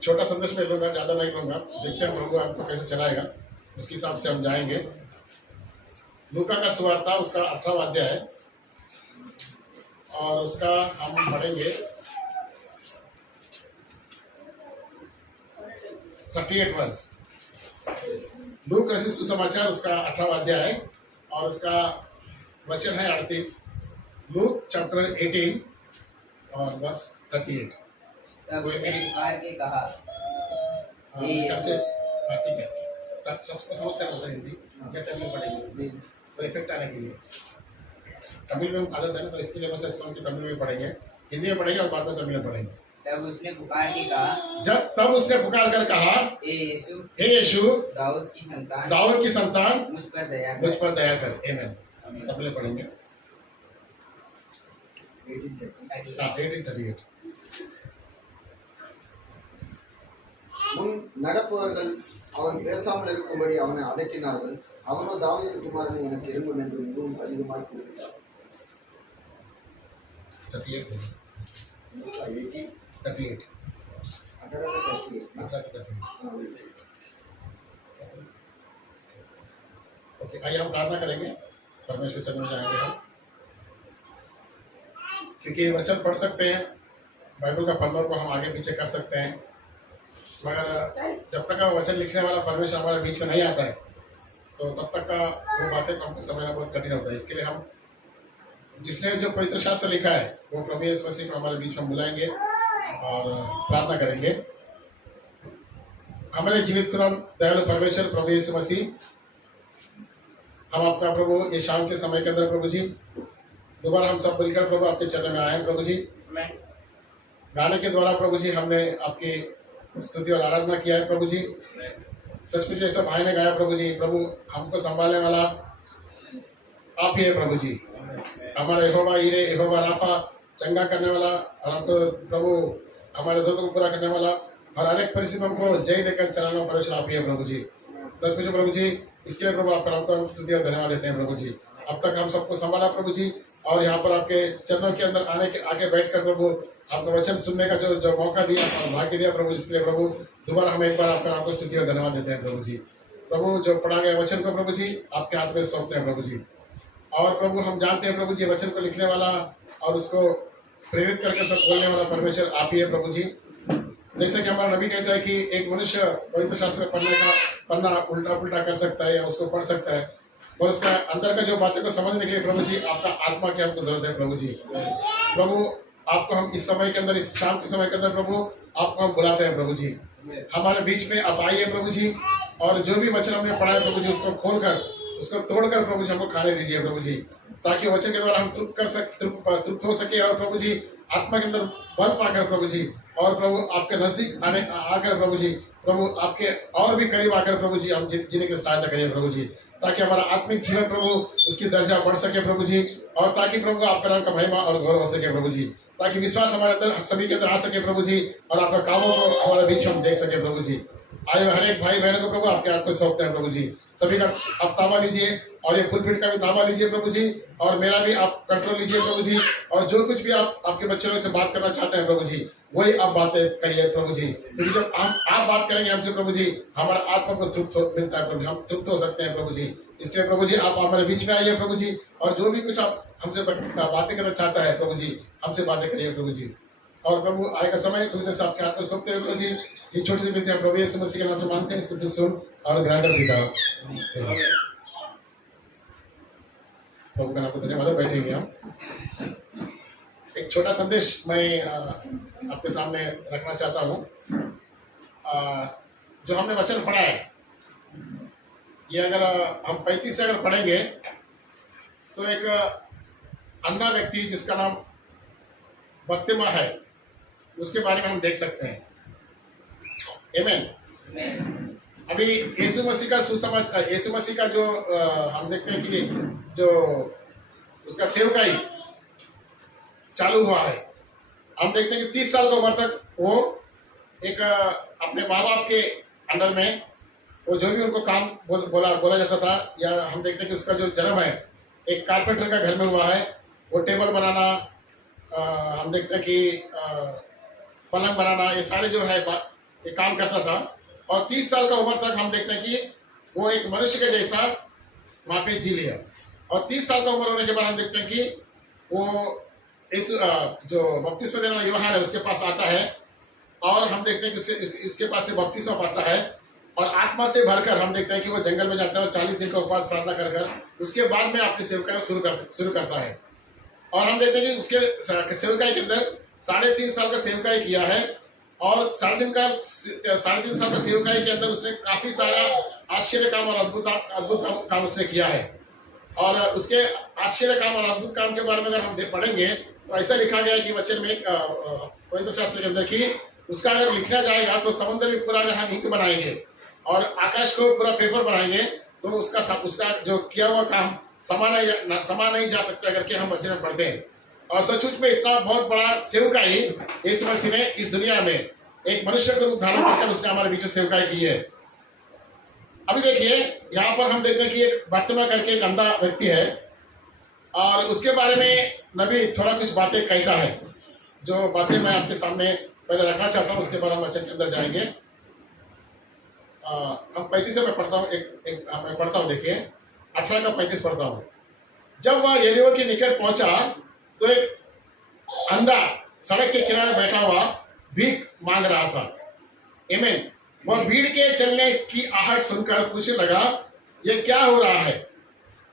एक छोटा संदेश मैं लूँगा, ज़्यादा नहीं लूँगा। देखते हैं प्रभु हमको कैसे चलाएगा, उसके हिसाब से हम जाएंगे। लूका का सुवार्ता उसका 18वां अध्याय है और उसका हम पढ़ेंगे 38 वर्ष। लूक रचित सुसमाचार उसका 18वां अध्याय है और उसका वचन है 38। लूक चैप्टर 18 और वर्ष 38। तब उसने पुकार के कहा, कैसे ठीक है, तब सबको समझते हैं हिंदी या तमिल पढ़ेंगे तो इफेक्ट आने के लिए। तमिल में आदत है ना, तो इसके लिए मैं सोचता हूँ कि तमिल में पढ़ेंगे, हिंदी में पढ़ेंगे और बाद में तमिल में पढ़ेंगे। तब उसने पुकार के कहा, तब उसने पुकार कर कहा, हे यीशु दाऊद की संतान मुझ पर दया कर। आमीन। तमिल में पढ़ेंगे 1838। முன் நடப்பவர்கள் அவன் பேசாமல் இருக்கும்படி அவனை அதட்டினார்கள். அவனோ தாவீது குமாரனை எனக்கு எலும்பும் என்று மிகவும் அதிகமாக கூறினார். 38 ओके, आइए हम प्रार्थना करेंगे, परमेश्वर चरण में जाएंगे हम, क्योंकि ये वचन पढ़ सकते हैं, बाइबल का पन्नों को हम आगे पीछे कर सकते हैं, मगर जब तक वचन लिखने वाला परमेश्वर हमारे बीच में नहीं आता है तो तब तक का वो बातें को हमको समझना बहुत कठिन होता है। इसके लिए हम जिसने जो पवित्र शास्त्र लिखा है वो प्रभु यीशु मसीह को हमारे बीच में बुलाएंगे और प्रार्थना करेंगे। हमारे जीवित खुदा दयालु परमेश्वर प्रभु यीशु मसीह, हम आपका प्रभु ये शाम के समय के अंदर प्रभु जी दोबारा हम सब मिलकर प्रभु आपके चरण में आए हैं प्रभु जी। गाने के द्वारा प्रभु जी हमने आपकी स्तुति और आराधना किया है प्रभु जी। सचमुच जैसा भाई ने गाया प्रभु जी, प्रभु हमको संभालने वाला आप ही है प्रभु जी। हमारा यहोवा ईरे, यहोवा राफा, चंगा करने वाला और हमको प्रभु हमारे दर्द को पूरा करने वाला और हर एक परिस्थिति में हमको जय देकर चलाना परमेश्वर आप ही है प्रभु जी। सचमुच प्रभु जी, इसके लिए प्रभु आपका हमको स्तुति और धन्यवाद देते हैं प्रभु जी। अब तक हम सबको संभाला प्रभु जी और यहाँ पर आपके चरणों के अंदर आके बैठकर प्रभु आपका वचन सुनने का जो मौका दिया और भाग्य दिया प्रभु, इसके लिए प्रभु दोबारा हम एक बार आपको स्तुति और धन्यवाद देते हैं प्रभु जी। प्रभु जो पढ़ा गया वचन को प्रभु जी आपके हाथ में सौंपते हैं प्रभु जी। और प्रभु हम जानते हैं प्रभु जी वचन को लिखने वाला और उसको प्रेरित करके सब बोलने वाला परमेश्वर आप ही है प्रभु जी। जैसे कि हमारा नबी कहता है कि एक मनुष्य पवित्र शास्त्र पढ़ना उल्टा पुल्टा कर सकता है या उसको पढ़ सकता है, और उसका अंदर का जो बातें को समझने के लिए प्रभु जी आपका आत्मा की हमको जरूरत है प्रभु जी। प्रभु आपको हम इस समय के अंदर, इस शाम के समय के अंदर प्रभु आपको हम बुलाते हैं प्रभु जी। हमारे बीच में आप आइए प्रभु जी और जो भी वचन हमने पढ़ा है प्रभु जी उसको खोलकर उसको तोड़कर प्रभु जी हमको खाने दीजिए प्रभु जी, ताकि वचन के द्वारा हम तृप्त हो सके और प्रभु जी आत्मा के अंदर बल पाकर प्रभु जी और प्रभु आपके नजदीक आकर प्रभु जी, प्रभु आपके और भी करीब आकर प्रभु जी हम जीने की सहायता करिए प्रभु जी, ताकि हमारा आत्मिक जीवन प्रभु उसकी दर्जा बढ़ सके प्रभु जी, और ताकि प्रभु आपका नाम का महिमा और गौरव हो सके प्रभु जी, ताकि विश्वास हमारे अंदर सभी के अंदर आ सके प्रभु जी और आपका कामों को हमारे बीच में हम देख सके प्रभु जी। आए हर एक भाई बहनों को प्रभु आपके हाथ में सौंपते हैं प्रभु जी। सभी का आप ताबा लीजिए और ये पुलपिट का भी ताबा लीजिए प्रभु जी, और मेरा भी आप कंट्रोल लीजिए प्रभु जी, और जो कुछ भी आप आपके बच्चों से बात करना चाहते हैं प्रभु जी वही आप बातें करिए प्रभु जी, क्योंकि जब आप बात करेंगे हमसे प्रभु जी हमारा आत्मा को तृप्त मिलता है प्रभु जी, हम तृप्त हो सकते हैं प्रभु जी। इसलिए प्रभु जी आप हमारे बीच में आइए प्रभु जी, और जो भी कुछ आप हमसे बातें करना चाहता है प्रभु जी हमसे बातें करिए प्रभु जी। और प्रभु आएगा समय तुझे से आपके हाथ में सौंपते हैं प्रभु जी। ये छोटी सी विनती प्रभु यीशु मसीह के नाम से मानते हैं, इसको तू सुन और ग्रहण कर पिता। प्रभु का नाम को धन्यवाद। बैठेंगे हम। एक छोटा संदेश मैं आपके सामने रखना चाहता हूँ। जो हमने वचन पढ़ा है ये अगर हम 35 से अगर पढ़ेंगे तो एक अंधा व्यक्ति जिसका नाम बर्तिमा है उसके बारे में हम देख सकते हैं। आमीन। अभी यीशु मसीह का सुसमाचार, यीशु मसीह का जो हम देखते हैं कि जो उसका सेवकाई चालू हुआ है, हम देखते हैं कि 30 साल की उम्र तक वो एक अपने माँ बाप के अंडर में वो जो भी उनको काम बोला जाता था, या हम देखते हैं कि उसका जो जन्म है एक कारपेंटर का घर में हुआ है। वो टेबल बनाना, हम देखते हैं कि पलंग बनाना, ये सारे जो है एक काम करता था, और 30 साल का उम्र तक हम देखते हैं कि वो एक मनुष्य के जैसा वहाँ पे जी लिया। और 30 साल का उम्र होने के बाद हम देखते हैं कि वो इस जो बपतिस्मा देने वाला यूहन्ना है उसके पास आता है, और हम देखते हैं कि इसके पास से बपतिस्मा पाता है, और आत्मा से भरकर हम देखते हैं कि वो जंगल में जाता है और 40 दिन का उपवास प्रार्थना कर उसके बाद में अपनी सेवकाई शुरू करता है। और हम देखते हैं कि उसके सेवकाई के अंदर 3.5 साल का सेवकाई किया है, और 3.5 साल का सेवकाई के अंदर उसने काफी सारा आश्चर्य काम और अद्भुत काम उसने किया है। और उसके आश्चर्य काम और अद्भुत काम के बारे में अगर हम पढ़ेंगे तो ऐसा लिखा गया है कि वचन में पवित्र शास्त्र के अंदर कि उसका अगर लिखा जाएगा तो समुद्र भी पूरा अगर हम इंक बनाएंगे और आकाश को पूरा पेपर बनाएंगे तो उसका जो किया हुआ काम समा नहीं जा सकता अगर के हम वचन में पढ़ते हैं। और सचमुच में इतना बहुत बड़ा सेवकाई यीशु मसीह ने इस दुनिया में एक मनुष्य को रूप धारण करके उसने हमारे बीच में सेवकाई की है। अभी देखिए यहाँ पर हम देखते हैं कि एक बर्तमा करके एक अंधा व्यक्ति है, और उसके बारे में नबी थोड़ा कुछ बातें कहता है, जो बातें मैं आपके सामने पहले रखना चाहता हूँ, उसके बाद हम वचन के अंदर जाएंगे। हम 35 से मैं पढ़ता हूँ, मैं पढ़ता हूँ, देखिए 18 का 35 पढ़ता हूँ। जब वह यरीहो के निकट पहुंचा तो एक अंधा सड़क के किनारे बैठा हुआ भीख मांग रहा था। आमीन। वह भीड़ के चलने की आहट सुनकर पूछने लगा, ये क्या हो रहा है?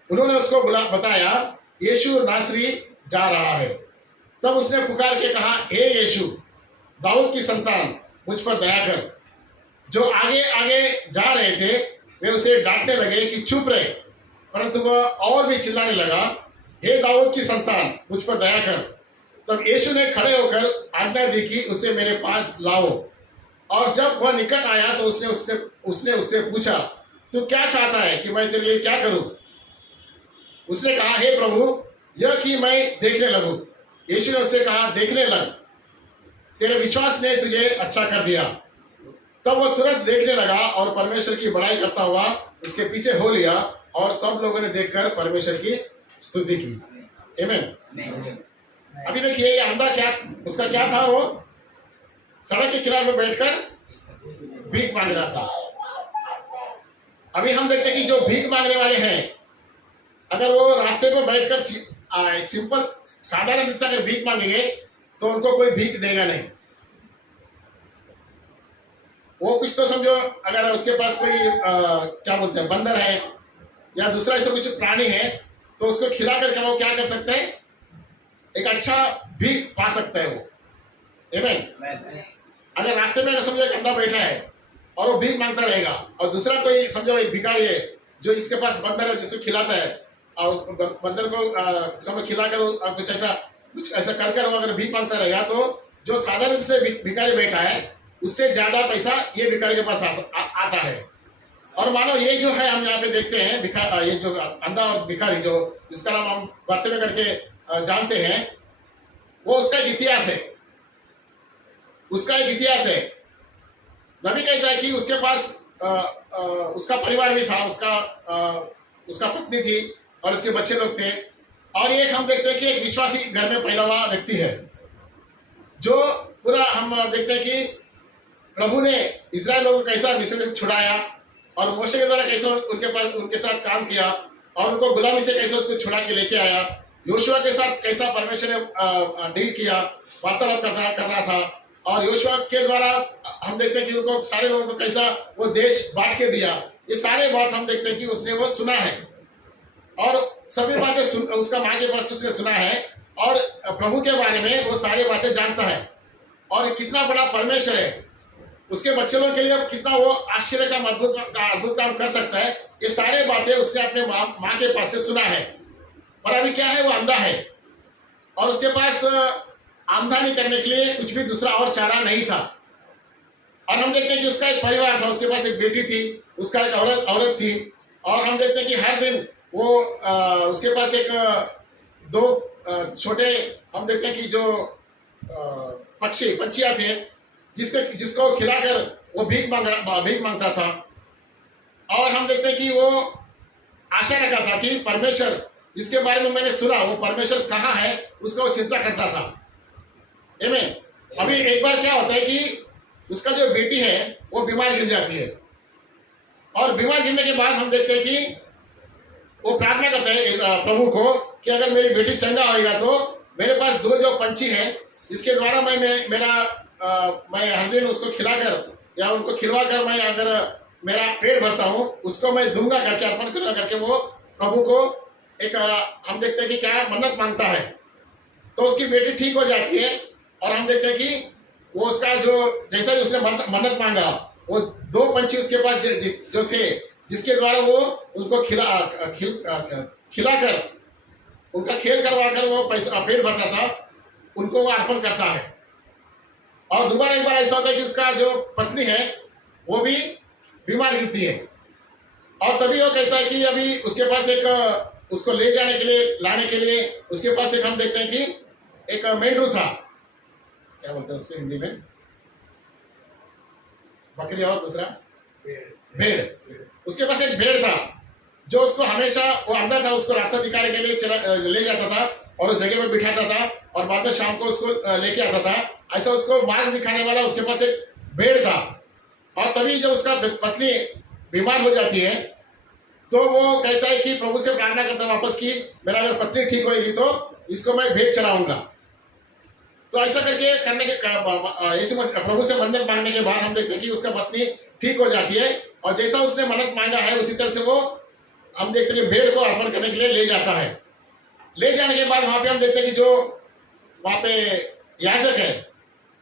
उन्होंने उसको बताया, यीशु नासरी जा रहा है। तब उसने पुकार के कहा, हे यीशु, दाऊद की संतान, मुझ पर दया कर। जो आगे आगे जा रहे थे वे उसे डांटने लगे कि चुप रहे, परंतु वह और भी चिल्लाने लगा, हे दाऊद की संतान, मुझ पर दया कर। तब यीशु ने खड़े होकर आज्ञा दी कि उसे मेरे पास लाओ। और जब वह निकट आया तो उसने उससे पूछा, तू क्या चाहता है कि मैं तेरे लिए क्या करूं? उसने कहा, हे प्रभु, यह कि मैं देखने लगूं। यीशु ने उससे कहा, देखने लग, तेरे विश्वास ने तुझे अच्छा कर दिया। तब वह तुरंत देखने लगा और परमेश्वर की बड़ाई करता हुआ उसके पीछे हो लिया, और सब लोगों ने देखकर परमेश्वर की स्तुति की। आमीन। अभी देखिए ये अंधा उसका क्या था? वो सड़क के किनारे पर बैठकर भीख मांग रहा था। अभी हम देखते हैं कि जो भीख मांगने वाले हैं, अगर वो रास्ते पर बैठकर सिंपल साधारण इंसान अगर भीख मांगेंगे तो उनको कोई भीख देगा नहीं। वो कुछ तो समझो, अगर उसके पास कोई क्या बोलते हैं, बंदर है या दूसरा ऐसा कुछ प्राणी है, तो उसको खिला करके वो क्या कर सकते हैं, एक अच्छा भीख पा सकता है वो। आमीन। अगर रास्ते में समझो एक अंधा बैठा है और वो भीख मांगता रहेगा, और दूसरा कोई समझो एक भिखारी है जो इसके पास बंदर है जिसको खिलाता है, और उस बंदर को समझ खिलाकर कुछ ऐसा कर वो अगर भीख मांगता रहेगा, तो जो साधारण से भिखारी बैठा है उससे ज्यादा पैसा ये भिखारी के पास आता है। और मानो ये जो है हम यहाँ पे देखते हैं ये जो अंधा और भिखारी जो जिसका नाम हम वास्तव में करके जानते हैं, वो उसका एक इतिहास है। नबी कहता है कि उसके पास उसका परिवार भी था, उसका पत्नी थी और उसके बच्चे लोग थे। और एक हम देखते हैं कि एक विश्वासी घर में पैदा हुआ व्यक्ति है, जो पूरा हम देखते हैं कि प्रभु ने इजराइल लोगों को कैसा मिस्र से छुड़ाया, और मोशे के द्वारा कैसे उनके साथ काम किया, और उनको गुलामी से कैसे उसको छुड़ा के लेके आया। योशुआ के साथ कैसा परमेश्वर ने डील किया, वार्तालाप कर रहा था, और योशुआ के द्वारा हम देखते हैं कि उनको सारे लोगों को कैसा वो देश बांट के दिया। ये सारे बात हम देखते हैं कि उसने वो सुना है, और सभी बातें उसका माँ के पास उसने सुना है, और प्रभु के बारे में वो सारी बातें जानता है, और कितना बड़ा परमेश्वर है, उसके बच्चे लोगों के लिए कितना वो आश्चर्य का अद्भुत काम कर सकता है। ये सारे बातें उसने अपने माँ के पास से सुना है। और अभी क्या है, वो अंधा है, और उसके पास आमदनी करने के लिए कुछ भी दूसरा और चारा नहीं था। और हम देखते हैं कि उसका एक परिवार था, उसके पास एक बेटी थी, उसका एक औरत थी, और हम देखते हैं कि हर दिन वो उसके पास एक दो छोटे हम देखते हैं कि जो पंछियाँ थे जिसको खिलाकर वो भीख मांगता था। और हम देखते हैं कि वो आशा रखा था कि परमेश्वर जिसके बारे में मैंने सुना वो परमेश्वर कहाँ है, उसका वो चिंता करता था। आमीन। अभी एक बार क्या होता है कि उसका जो बेटी है वो बीमार गिर जाती है, और बीमार गिरने के बाद हम देखते हैं कि वो प्रार्थना करते हैं प्रभु को कि अगर मेरी बेटी चंगा होएगा तो मेरे पास दो जो पंछी हैं जिसके द्वारा मैं हर दिन उसको खिलाकर या उनको खिलवा कर मैं अगर मेरा पेट भरता हूँ उसको मैं दूंगा करके, अर्पण करूंगा करके वो प्रभु को एक हम देखते हैं कि क्या मन्नत मांगता है, तो उसकी बेटी ठीक हो जाती है। और हम देखते हैं कि वो उसका जो जैसा ही उसने मन्नत मांगा वो दो पंछी उसके पास जो थे जिसके द्वारा वो उनको खिलाकर उनका खेल करवा कर वो पैसा पेट भरता था, उनको वो अर्पण करता है। और दोबारा एक बार ऐसा होता है कि उसका जो पत्नी है वो भी बीमार गिरती है, और तभी वो कहता है कि अभी उसके पास एक उसको ले जाने के लिए लाने के लिए उसके पास एक हम देखते हैं कि एक मेंढरू था, क्या बोलते हैं उसको हिंदी में, बकरी और दूसरा भेड़। उसके पास एक भेड़ था जो उसको हमेशा वो अंदर था, उसको रास्ता दिखाने के लिए ले जाता था और उस जगह पर बिठाता था और बाद में शाम को उसको लेके आता था। ऐसा उसको मार्ग दिखाने वाला उसके पास एक भेड़ था। और तभी जब उसका पत्नी बीमार हो जाती है तो वो कहता है कि प्रभु से प्रार्थना करता है वापस कि मेरा अगर पत्नी ठीक होगी तो इसको मैं भेंट चढ़ाऊंगा। तो ऐसा करके करने के प्रभु से मन्नत मांगने के बाद हम देखते हैं कि उसका पत्नी ठीक हो जाती है, और जैसा उसने मन्नत मांगा है उसी तरह से वो हम देखते हैं कि भेड़ को अर्पण करने के लिए ले जाता है। ले जाने के बाद वहां पे हम देखते हैं कि जो वहां पे याजक है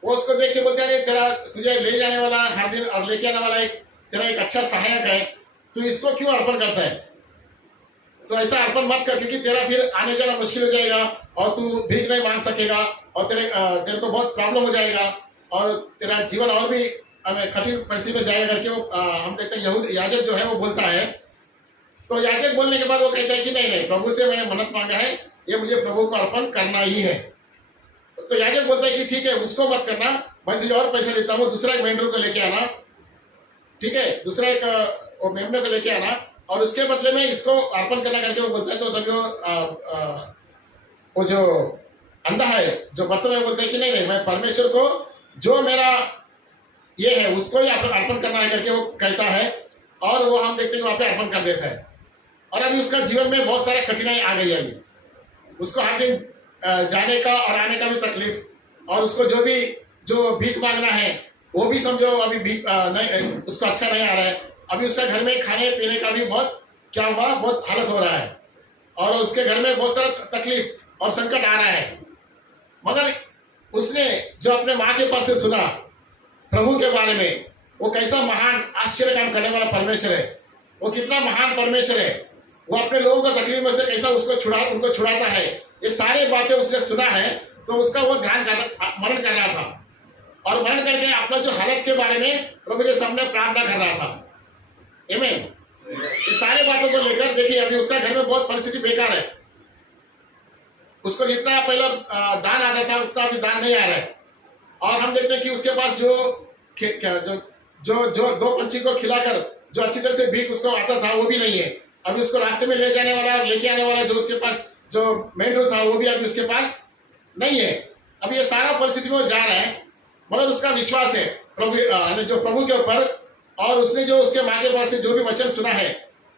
वो उसको देख के बोलते हैं तेरा तुझे ले जाने वाला हर दिन और लेके आने वाला तेरा एक अच्छा सहायक है, तू इसको क्यों अर्पण करता है? तो ऐसा अर्पण मत कर क्योंकि तेरा फिर आने जाना मुश्किल हो जाएगा और तू भीख नहीं मांग सकेगा और तेरे को बहुत प्रॉब्लम हो जाएगा और तेरा जीवन और भी कठिन परिस्थिति में जाएगा करके वो हम देखते हैं याजक जो है वो बोलता है। तो याजक बोलने के बाद वो कहता है कि नहीं प्रभु से मैंने मन्नत मांगा है, ये मुझे प्रभु को अर्पण करना ही है। तो याजक बोलता है कि ठीक है उसको मत करना, मैं तुझे और पैसा देता हूँ, दूसरा एक मेंढरू को लेके आना, ठीक है, दूसरा एक मेमने को लेके आना और उसके बदले में इसको अर्पण करना करके वो बोलता है। तो जो वो जो अंधा है जो बर्तन में बोलते हैं कि नहीं मैं परमेश्वर को जो मेरा ये है उसको ही अर्पण करना है करके वो कहता है, और वो हम देखते हैं वहाँ पे अर्पण कर देता है। और अभी उसका जीवन में बहुत सारा कठिनाई आ गई है, अभी उसको हर दिन जाने का और आने का भी तकलीफ, और उसको जो भीख मांगना है वो भी समझो अभी भीख नहीं उसको अच्छा नहीं आ रहा है। अभी उसका घर में खाने पीने का भी बहुत क्या हुआ बहुत हालत हो रहा है और उसके घर में बहुत सारा तकलीफ और संकट आ रहा है। मगर उसने जो अपने माँ के पास से सुना प्रभु के बारे में, वो कैसा महान आश्चर्य काम करने वाला परमेश्वर है, वो कितना महान परमेश्वर है, वो अपने लोगों को तकलीफ में से कैसा उनको छुड़ाता है, ये सारी बातें उसने सुना है। तो उसका वो मनन कर रहा था और मनन करके अपना जो हालत के बारे में प्रभु के सामने प्रार्थना कर रहा था। आमीन। ये सारे बातों को लेकर देखिए अभी उसका घर में बहुत परिस्थिति बेकार है, उसको जितना पहले दान आता था उतना अभी दान नहीं आ रहा है। और हम देखते हैं कि उसके पास जो दो पंछी को खिलाकर जो अच्छी तरह से भीख उसको आता था वो भी नहीं है। अभी उसको रास्ते में ले जाने वाला और लेके आने वाला जो उसके पास जो मेंढरू था वो भी अभी उसके पास नहीं है। अभी ये सारा परिस्थिति में वो जा रहा है, मगर उसका विश्वास है प्रभु के ऊपर, और उसने जो उसके माँ के पास से जो भी वचन सुना है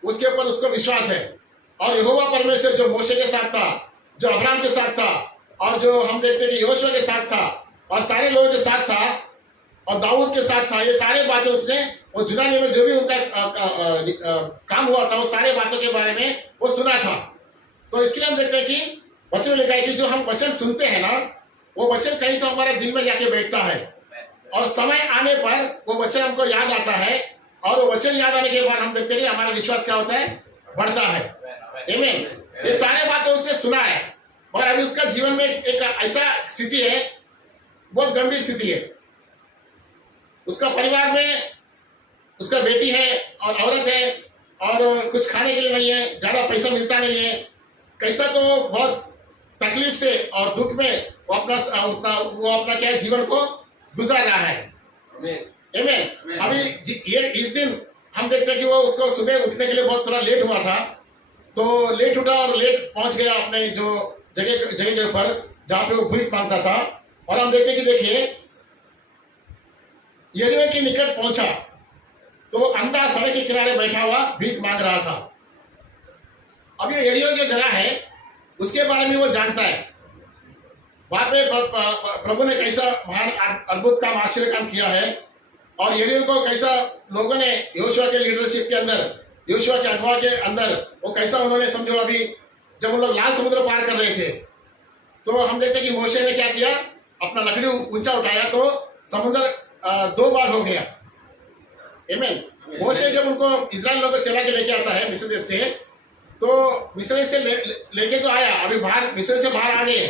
उसके ऊपर उसको विश्वास है। और यहोवा परमेश्वर जो मोशे के साथ था, जो अब्राहम के साथ था, और जो हम देखते हैं कि योशुआ के साथ था और सारे लोगों के साथ था और दाऊद के साथ था, ये सारे बातें उसने वो जुनानी में जो भी उनका काम हुआ था वो सारे बातों के बारे में वो सुना था। तो इसके लिए हम देखते हैं कि वचन लिखा है कि जो हम वचन सुनते हैं ना वो वचन कहीं तो हमारे दिल में जाके बैठता है और समय आने पर वो वचन हमको याद आता है, और वो वचन याद आने के बाद हम देखते हैं कि हमारा विश्वास क्या होता है, बढ़ता है। आमीन। ये सारे बातें उसने सुना है और अभी उसका जीवन में एक ऐसा स्थिति है, बहुत गंभीर स्थिति है। उसका परिवार में उसका बेटी है और औरत है और कुछ खाने के लिए नहीं है, ज्यादा पैसा मिलता नहीं है, कैसा तो बहुत तकलीफ से और दुख में वो अपना क्या जीवन को गुजार रहा है। आमीन। अभी ये इस दिन हम देखते हैं कि वो उसको सुबह उठने के लिए बहुत थोड़ा लेट हुआ था, तो लेट उठा और लेट पहुंच गया अपने जो जगह के ऊपर जहाँ पे वो भीख मांगता था। और हम देखते हैं कि देखिए यरीहो के निकट पहुंचा तो अंधा सड़क के किनारे बैठा हुआ भीख मांग रहा था। अब ये यरीहो जो जगह है उसके बारे में वो जानता है, वहां पे प्रभु ने कैसा महान अद्भुत काम, आश्चर्य काम किया है, और यरीहो को कैसा लोगों ने यहोशुआ के लीडरशिप के अंदर, यहोशुआ के अगुवा के अंदर वो कैसा उन्होंने, समझो अभी जब उन लोग लाल समुद्र पार कर रहे थे तो हम देखते कि मोशे ने क्या किया, अपना लकड़ी ऊंचा उठाया तो समुद्र 2 बार हो गया। आमीन। मोशे जब उनको इस्राएल लोगों को चला के लेके आता है मिस्र देश से, तो मिस्र देश से लेके तो आया, अभी बाहर मिस्र से बाहर आ गए,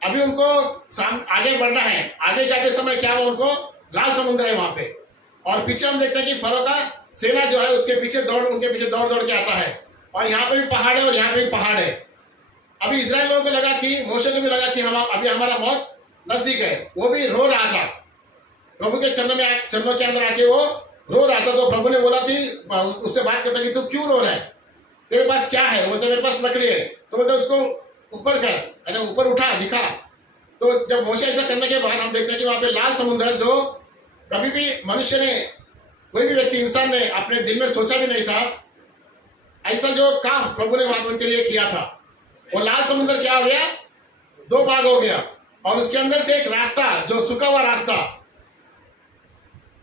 अभी उनको आगे बढ़ना है। आगे जाते समय क्या हुआ, उनको लाल समुद्र है वहां पे, और पीछे हम देखते हैं कि फरो का सेना जो है उसके पीछे उनके पीछे दौड़ दौड़ के आता है, और यहाँ पे भी पहाड़ है और यहाँ पे भी पहाड़ है। अभी इस्राएल लोगों को लगा कि, मोशे को भी लगा कि हम अभी हमारा मौत नजदीक है, वो भी रो रहा था, प्रभु के चरणों के अंदर आके वो रो रहा था। तो प्रभु ने बोला थी, उससे बात करता कि तू क्यों रो रहा है, तेरे पास क्या है, बोलते मेरे पास लकड़ी है, तो बोलते उसको ऊपर कर, ऊपर उठा दिखा। तो जब मोशे ऐसा करने के बाद हम देखते हैं कि वहां पे लाल समुद्र, जो कभी भी मनुष्य ने, कोई भी व्यक्ति, इंसान ने अपने दिल में सोचा भी नहीं था, ऐसा जो काम प्रभु ने वहां उनके लिए किया था, वो लाल समुद्र क्या हो गया, 2 भाग हो गया, और उसके अंदर से एक रास्ता, जो सूखा हुआ रास्ता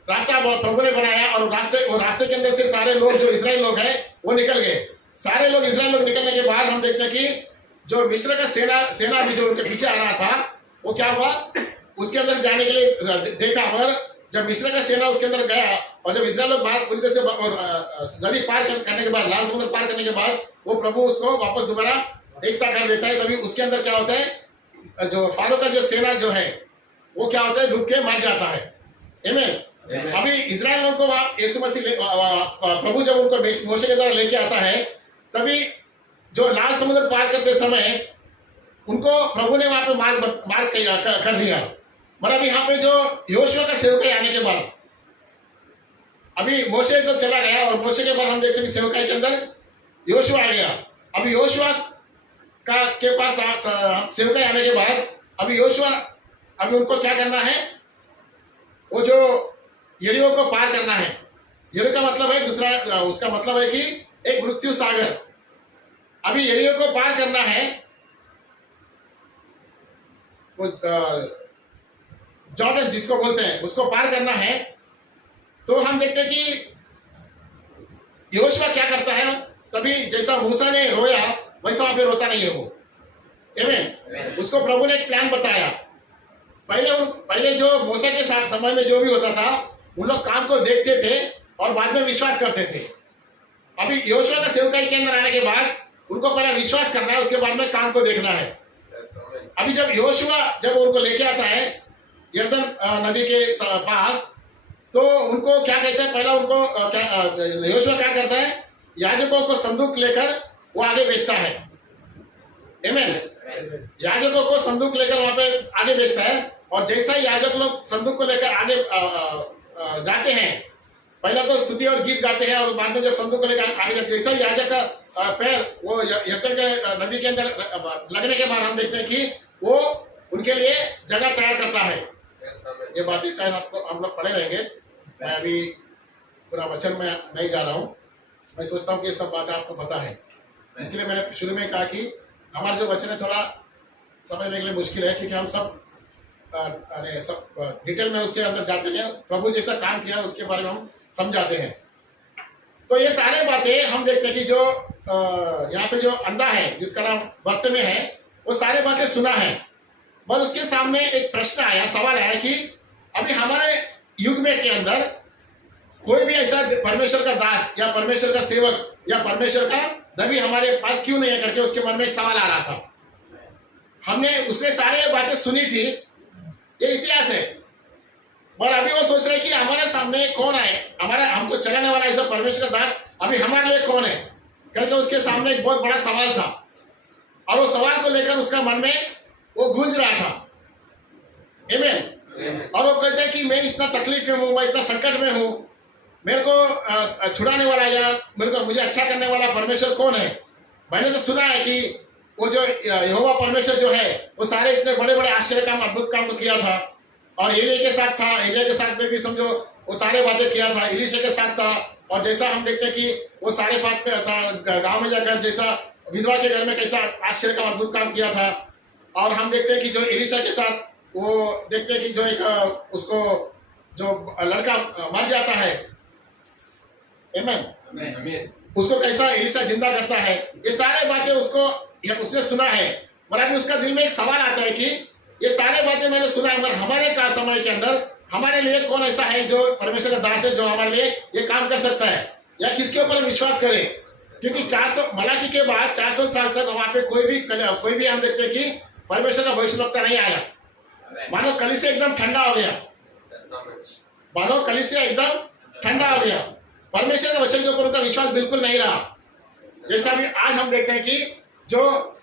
प्रभु ने बनाया, और वो रास्ते के अंदर से सारे लोग, जो इस्राएल लोग हैं, वो निकल गए। सारे लोग, इस्राएल लोग निकलने के बाद हम देखते हैं कि जो मिस्र का सेना भी जो उनके पीछे आ रहा था, वो क्या हुआ, उसके अंदर जाने के लिए देखा, और जब मिस्र का सेना उसके अंदर गया, और जब इस्राएल लोग बाहर पूरी तरह से नदी पार करने के बाद, लाल समुद्र पार करने के बाद, वो प्रभु उसको वापस दोबारा एक साथ कर देता है। तभी उसके अंदर क्या होता है, जो फारो का जो सेना जो है वो क्या होता है, डूब के मर जाता है। आमीन। अभी इस्राएल लोगों को यीशु मसीह प्रभु जब उनको मोशे के द्वारा लेके आता है, तभी जो लाल समुद्र पार करते समय उनको प्रभु ने वहां पे मार्ग कर दिया। मतलब यहाँ पे जो यहोशुआ का सेवकाई आने के बाद, अभी मोशे तो चला गया, और मोशे के बाद हम देखते हैं सेवकाई के अंदर यहोशुआ आ गया। अभी यहोशुआ के पास सेवकाई आने के बाद, अभी यहोशुआ, अभी उनको क्या करना है, वो जो यरीहो को पार करना है। यरीहो का मतलब है दूसरा, उसका मतलब है कि एक मृत्यु सागर। अभी यरीहो को पार करना है, वो जॉर्डन जिसको बोलते हैं, उसको पार करना है। तो हम देखते हैं कि यहोशुआ क्या करता है, तभी जैसा मूसा ने रोया वैसा वहां पे रोता नहीं है वो। आमीन। उसको प्रभु ने एक प्लान बताया। पहले जो मूसा के साथ समय में जो भी होता था, उन लोग काम को देखते थे और बाद में विश्वास करते थे। अभी यहोशुआ का सेवकाई के अंदर आने के बाद उनको पहले विश्वास करना है, उसके बाद में काम को देखना है। अभी जब यहोशुआ जब उनको लेके आता है यरदन नदी के पास, तो उनको क्या कहते हैं, पहला उनको यहोशुआ क्या करता है, याजकों को संदूक लेकर वो आगे भेजता है। आमीन। याजकों को संदूक लेकर वहां पे आगे भेजता है, और जैसा ही याजक लोग संदूक को लेकर आगे जाते हैं, पहला तो स्तुति और गीत गाते हैं, और बाद में जब संदूक को लेकर आगे जाते, जैसा ही याजक का पैर वो यरदन के नदी के अंदर लगने के बाद हम देखते हैं कि वो उनके लिए जगह तैयार करता है। ये बातें शायद आपको हम लोग पढ़े रहेंगे, मैं अभी पूरा वचन में नहीं जा रहा हूँ। मैं सोचता हूँ कि ये सब बातें आपको पता है, इसलिए मैंने शुरू में कहा कि हमारा जो वचन है थोड़ा समझने के लिए मुश्किल है, क्योंकि हम सब डिटेल में उसके अंदर जाते हैं, प्रभु जैसा काम किया उसके बारे में हम समझाते हैं। तो ये सारे बातें हम देखते हैं कि जो यहाँ पे जो अंधा है जिसका नाम वर्त में है, वो सारे बातें सुना है, बस उसके सामने एक प्रश्न आया, सवाल आया कि अभी हमारे युग में के अंदर कोई भी ऐसा परमेश्वर का दास या परमेश्वर का सेवक या परमेश्वर का नबी हमारे पास क्यों नहीं है, करके उसके मन में एक सवाल आ रहा था। हमने उसने सारे बातें सुनी थी, ये इतिहास है, और अभी वो सोच रहे कि हमारे सामने कौन आए, हमको चलाने वाला ऐसा परमेश्वर का दास अभी हमारे लिए कौन है, करके उसके सामने एक बहुत बड़ा सवाल था, और वो सवाल को लेकर उसका मन में वो गूंज रहा था। आमीन। और वो कहते हैं कि मैं इतना तकलीफ में हूँ, मैं इतना संकट में हूँ, मेरे को छुड़ाने वाला या मुझे अच्छा करने वाला परमेश्वर कौन है। मैंने तो सुना है कि वो जो यहोवा परमेश्वर जो है वो सारे इतने बड़े बड़े आश्चर्य काम, अद्भुत काम को किया था, और एलिया के साथ था, एलिया के साथ में भी समझो वो सारे बातें किया था, एलीशा के साथ था। और जैसा हम देखते हैं कि वो सारे बात में गांव में जाकर जैसा विधवा के घर में कैसा आश्चर्य का अद्भुत काम किया था। और हम देखते हैं कि जो एलीशा के साथ वो देखते हैं कि जो एक उसको जो लड़का मर जाता है, आमीन, उसको कैसा एलीशा जिंदा करता है, ये सारे बातें उसने सुना है। मगर अभी उसका दिल में एक सवाल आता है कि ये सारे बातें मैंने सुना है, मगर हमारे का समय के अंदर हमारे लिए कौन ऐसा है जो परमेश्वर का दास है, जो हमारे लिए ये काम कर सकता है, या किसके ऊपर विश्वास करे। क्योंकि 400 मलाकी के बाद 400 साल तक वहां पे कोई भी हम देखते हैं कि परमेश्वर का भविष्यवक्ता नहीं आया। मानो कलीसिया एकदम ठंडा हो गया, मानो कलीसिया एकदम ठंडा हो गया, परमेश्वर के वचन के ऊपर उनका विश्वास बिल्कुल नहीं रहा। जैसा अभी आज हम देखते हैं कि जो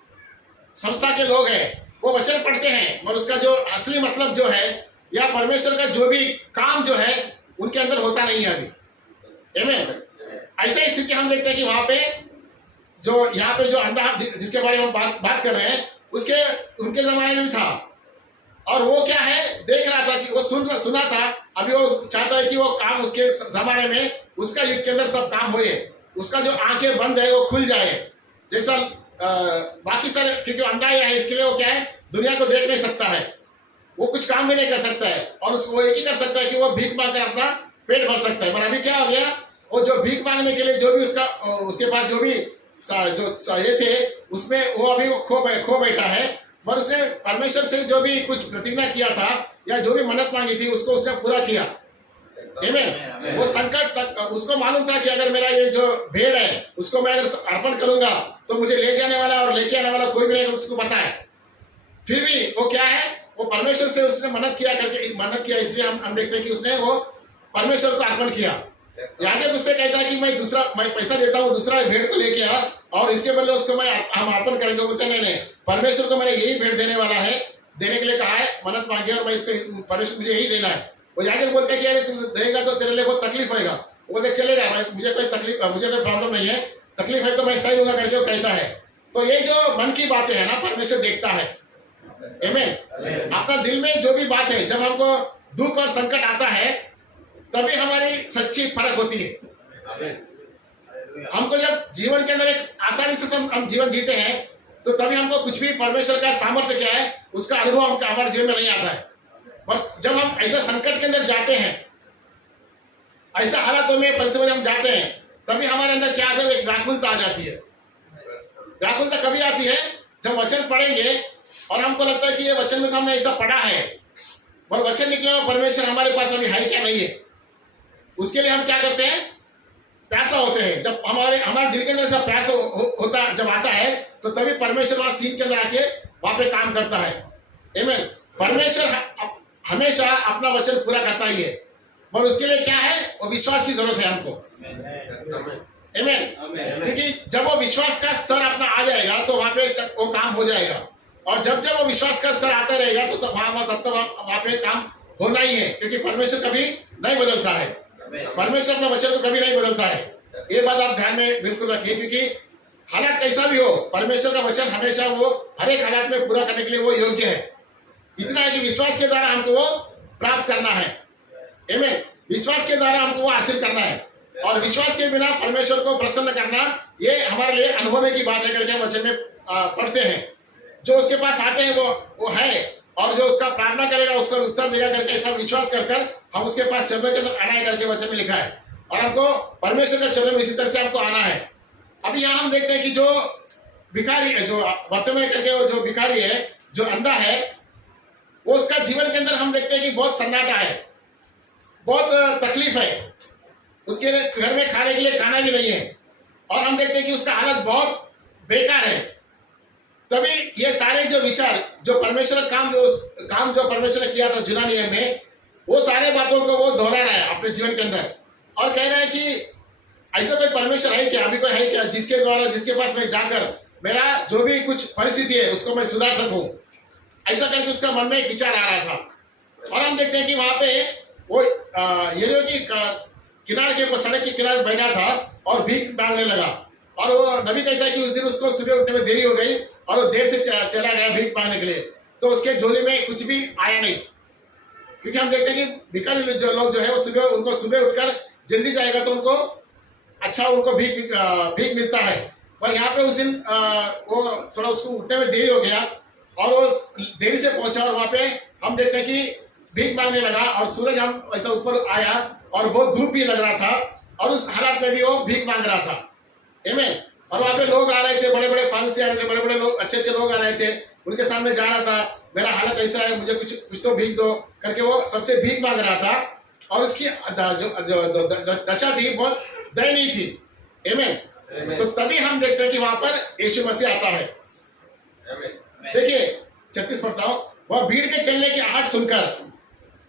संस्था के लोग हैं वो वचन पढ़ते हैं, और उसका जो असली मतलब जो है या परमेश्वर का जो भी काम जो है उनके अंदर होता नहीं है अभी। आमीन। ऐसा स्थिति हम देखते हैं कि वहां पे जो यहाँ पे जो अंडा जिसके बारे में हम बात कर रहे हैं उसके उनके जमाने में भी था, और वो क्या है देख रहा था कि वो सुना था। अभी वो चाहता है कि वो काम उसके जमाने में उसका युग के अंदर सब काम होए, उसका जो आंखें बंद है वो खुल जाए। जैसा बाकी सारे, क्योंकि अंधा है इसके लिए वो क्या है दुनिया को देख नहीं सकता है, वो कुछ काम भी नहीं कर सकता है, और वो एक ही कर सकता है कि वो भीख मांग कर अपना पेट भर सकता है। पर अभी क्या हो गया, वो जो भीख मांगने के लिए जो भी उसके पास जो भी जो ये थे उसमें वो अभी खो बैठा है। पर उसने परमेश्वर से जो भी कुछ प्रतिज्ञा किया था या जो भी मन्नत मांगी थी उसको उसने पूरा किया। आमीन। वो संकट तक उसको मालूम था कि अगर मेरा ये जो भेड़ है उसको मैं अगर अर्पण करूंगा तो मुझे ले जाने वाला और लेके आने वाला कोई भी नहीं, उसको पता है। फिर भी वो क्या है, वो परमेश्वर से उसने मन्नत किया, इसलिए हम देखते हैं कि उसने वो परमेश्वर को अर्पण किया। आगे उससे कहता है कि मैं पैसा देता हूँ, दूसरा भेड़ को लेके आ और इसके बदले उसको हम अर्पण करेंगे। बोलते नहीं, परमेश्वर को मैंने यही भेड़ देने वाला है, देने के लिए कहा है, मन्नत मांगी और मैं इसको परमेश्वर मुझे यही देना है। वो जाके बोलते हैं कि अरे तू देगा तो तेरे लिए बहुत तकलीफ होगा। वो बोलते चलेगा, मुझे कोई प्रॉब्लम नहीं है, तकलीफ है तो मैं सही दूंगा करके वो कहता है। तो ये जो मन की बातें है ना परमेश्वर देखता है। आमीन। अपना दिल में जो भी बात है, जब हमको दुख और संकट आता है तभी हमारी सच्ची फर्क होती है। हमको जब जीवन के अंदर एक आसानी से हम जीवन जीते हैं तो तभी हमको कुछ भी परमेश्वर का सामर्थ्य क्या है उसका अनुभव हमारे जीवन में नहीं आता है। बस जब हम ऐसे संकट के अंदर जाते हैं, ऐसा हालातों में परिस्थिति में हम जाते हैं, तभी हमारे अंदर क्या आता है, एक व्याकुलता आ जाती है। व्याकुलता कभी आती है जब वचन पढ़ेंगे और हमको लगता है कि ये वचन में तो हमने ऐसा पढ़ा है, और वचन निकले परमेश्वर हमारे पास अभी है क्या नहीं है। उसके लिए हम क्या करते हैं, प्यासा होते हैं। जब हमारे दिल के अंदर ऐसा प्यास होता जब आता है तो तभी परमेश्वर वहां सीन के अंदर आके वहां पे काम करता है। आमीन। परमेश्वर हमेशा अपना वचन पूरा करता ही है, और उसके लिए क्या है, वो विश्वास की जरूरत है हमको। आमीन। क्योंकि जब वो विश्वास का स्तर अपना आ जाएगा तो वहां पे वो काम हो जाएगा, और जब वो विश्वास का स्तर आता रहेगा तो तब वहां पे काम होना ही है। क्योंकि परमेश्वर कभी नहीं बदलता है, परमेश्वर अपना वचन को कभी नहीं बदलता है। ये बात आप ध्यान में बिल्कुल रखिए, क्योंकि हालात कैसा भी हो परमेश्वर का वचन हमेशा वो हर एक हालात में पूरा करने के लिए वो योग्य है। इतना है कि विश्वास के द्वारा हमको वो प्राप्त करना है। आमीन। विश्वास के द्वारा हमको वो हासिल करना है, और विश्वास के बिना परमेश्वर को प्रसन्न करना ये हमारे लिए अनुभव की बात है करके हम वचन में पढ़ते हैं। जो उसके पास आते हैं वो है, और जो उसका प्रार्थना करेगा उसका उत्तर देगा करके ऐसा विश्वास कर हम उसके पास चरणों के अंदर आना है करके वचन में लिखा है, और हमको परमेश्वर के चरणों में इसी तरह से हमको आना है। अभी यहाँ हम देखते हैं कि जो भिखारी है, जो वर्तमान करके वो जो भिखारी है, जो अंधा है, वो उसका जीवन के अंदर हम देखते हैं कि बहुत सन्नाटा है, बहुत तकलीफ है, उसके घर में खाने के लिए खाना भी नहीं है, और हम देखते हैं कि उसका हालत बहुत बेकार है। तभी ये सारे जो विचार जो परमेश्वर काम जो परमेश्वर ने किया था जुना नियम में, वो सारे बातों को वो दोहरा रहा है अपने जीवन के अंदर, और कह रहा है कि ऐसा कोई परमेश्वर है क्या, अभी कोई है क्या जिसके द्वारा जिसके पास मैं जाकर मेरा जो भी कुछ परिस्थिति है उसको मैं सुधार सकूं। ऐसा करके उसका मन में एक विचार आ रहा था। और हम देखते हैं कि वहां पे वो यरीहो की किनारे के सड़क के किनारे बैठा था और भीख मांगने लगा, और वो नबी कहता है कि उस दिन उसको सुबह उठने में देरी हो गई और वो देर से चला गया भीख मांगने के लिए, तो उसके झोले में कुछ भी आया नहीं। क्योंकि हम देखते हैं कि भिखारी जो लोग जो है वो सुबह उनको सुबह उठकर जल्दी जाएगा तो उनको अच्छा उनको भीख मिलता है। पर यहाँ पे उस दिन वो थोड़ा उसको उठने में देरी हो गया और वो देरी से पहुंचा और वहाँ पे हम देखते हैं कि भीख मांगने लगा और सूरज हम ऐसा ऊपर आया और बहुत धूप भी लग रहा था और उस हालात में भी वो भीख मांग रहा था। आमीन। और वहाँ पे लोग आ रहे थे, बड़े बड़े फारसी आ रहे थे, बड़े बड़े लोग, अच्छे अच्छे लोग आ रहे थे, उनके सामने जा रहा था, मेरा हालत ऐसा है, मुझे कुछ तो भीख दो करके वो सबसे भीख मांग रहा था और उसकी जो दशा थी बहुत दयनीय थी। आमीन। तो तभी हम देखते हैं कि वहां पर यीशु मसीह आता है। देखिए 36 पढ़ता हूं, वह भीड़ के चलने की आहट सुनकर,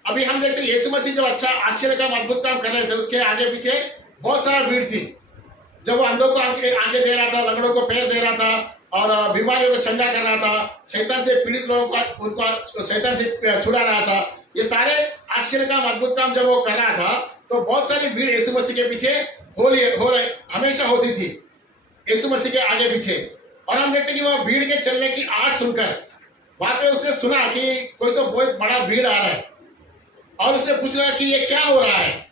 अभी हम देखते हैं यीशु मसीह जो अच्छा आश्चर्य का अद्भुत काम कर रहे थे उसके आगे पीछे बहुत सारा भीड़ थी। जब वो अंधों को आगे दे रहा था, लंगड़ों को पैर दे रहा था और बीमारियों को चंगा कर रहा था, शैतान से पीड़ित लोगों को उनको शैतान से छुड़ा रहा था, ये सारे आश्चर्य काम अद्भुत काम जब वो कर रहा था तो बहुत सारी भीड़ यीशु मसीह के पीछे हो रही हमेशा होती थी, यीशु मसीह के आगे पीछे। और हम देखते हैं कि वह भीड़ के चलने की आहट सुनकर, वहां पे उसने सुना कि कोई तो बहुत बड़ा भीड़ आ रहा है और उसने पूछा कि ये क्या हो रहा है।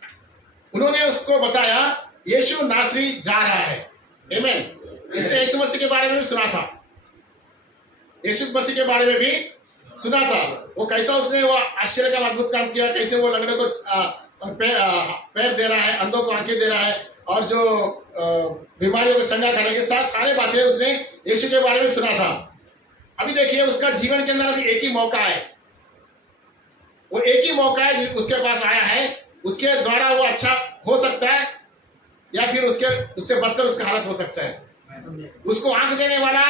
उन्होंने उसको बताया यीशु नासरी जा रहा है। आमीन। इसने यीशु मसीह के बारे में भी सुना था, यीशु मसीह के बारे में भी सुना था, वो कैसा उसने वो आश्चर्य का अद्भुत काम किया, कैसे वो लंगड़े को पैर दे रहा है, अंधों को आंखें दे रहा है और जो बीमारियों को चंगा करने के साथ सारे बातें उसने यीशु के बारे में सुना था। अभी देखिए उसका जीवन के अंदर अभी एक ही मौका है, वो एक ही मौका है उसके पास आया है, उसके द्वारा वो अच्छा हो सकता है या फिर उससे बदतर उसका हालत हो सकता है। उसको आंख देने वाला,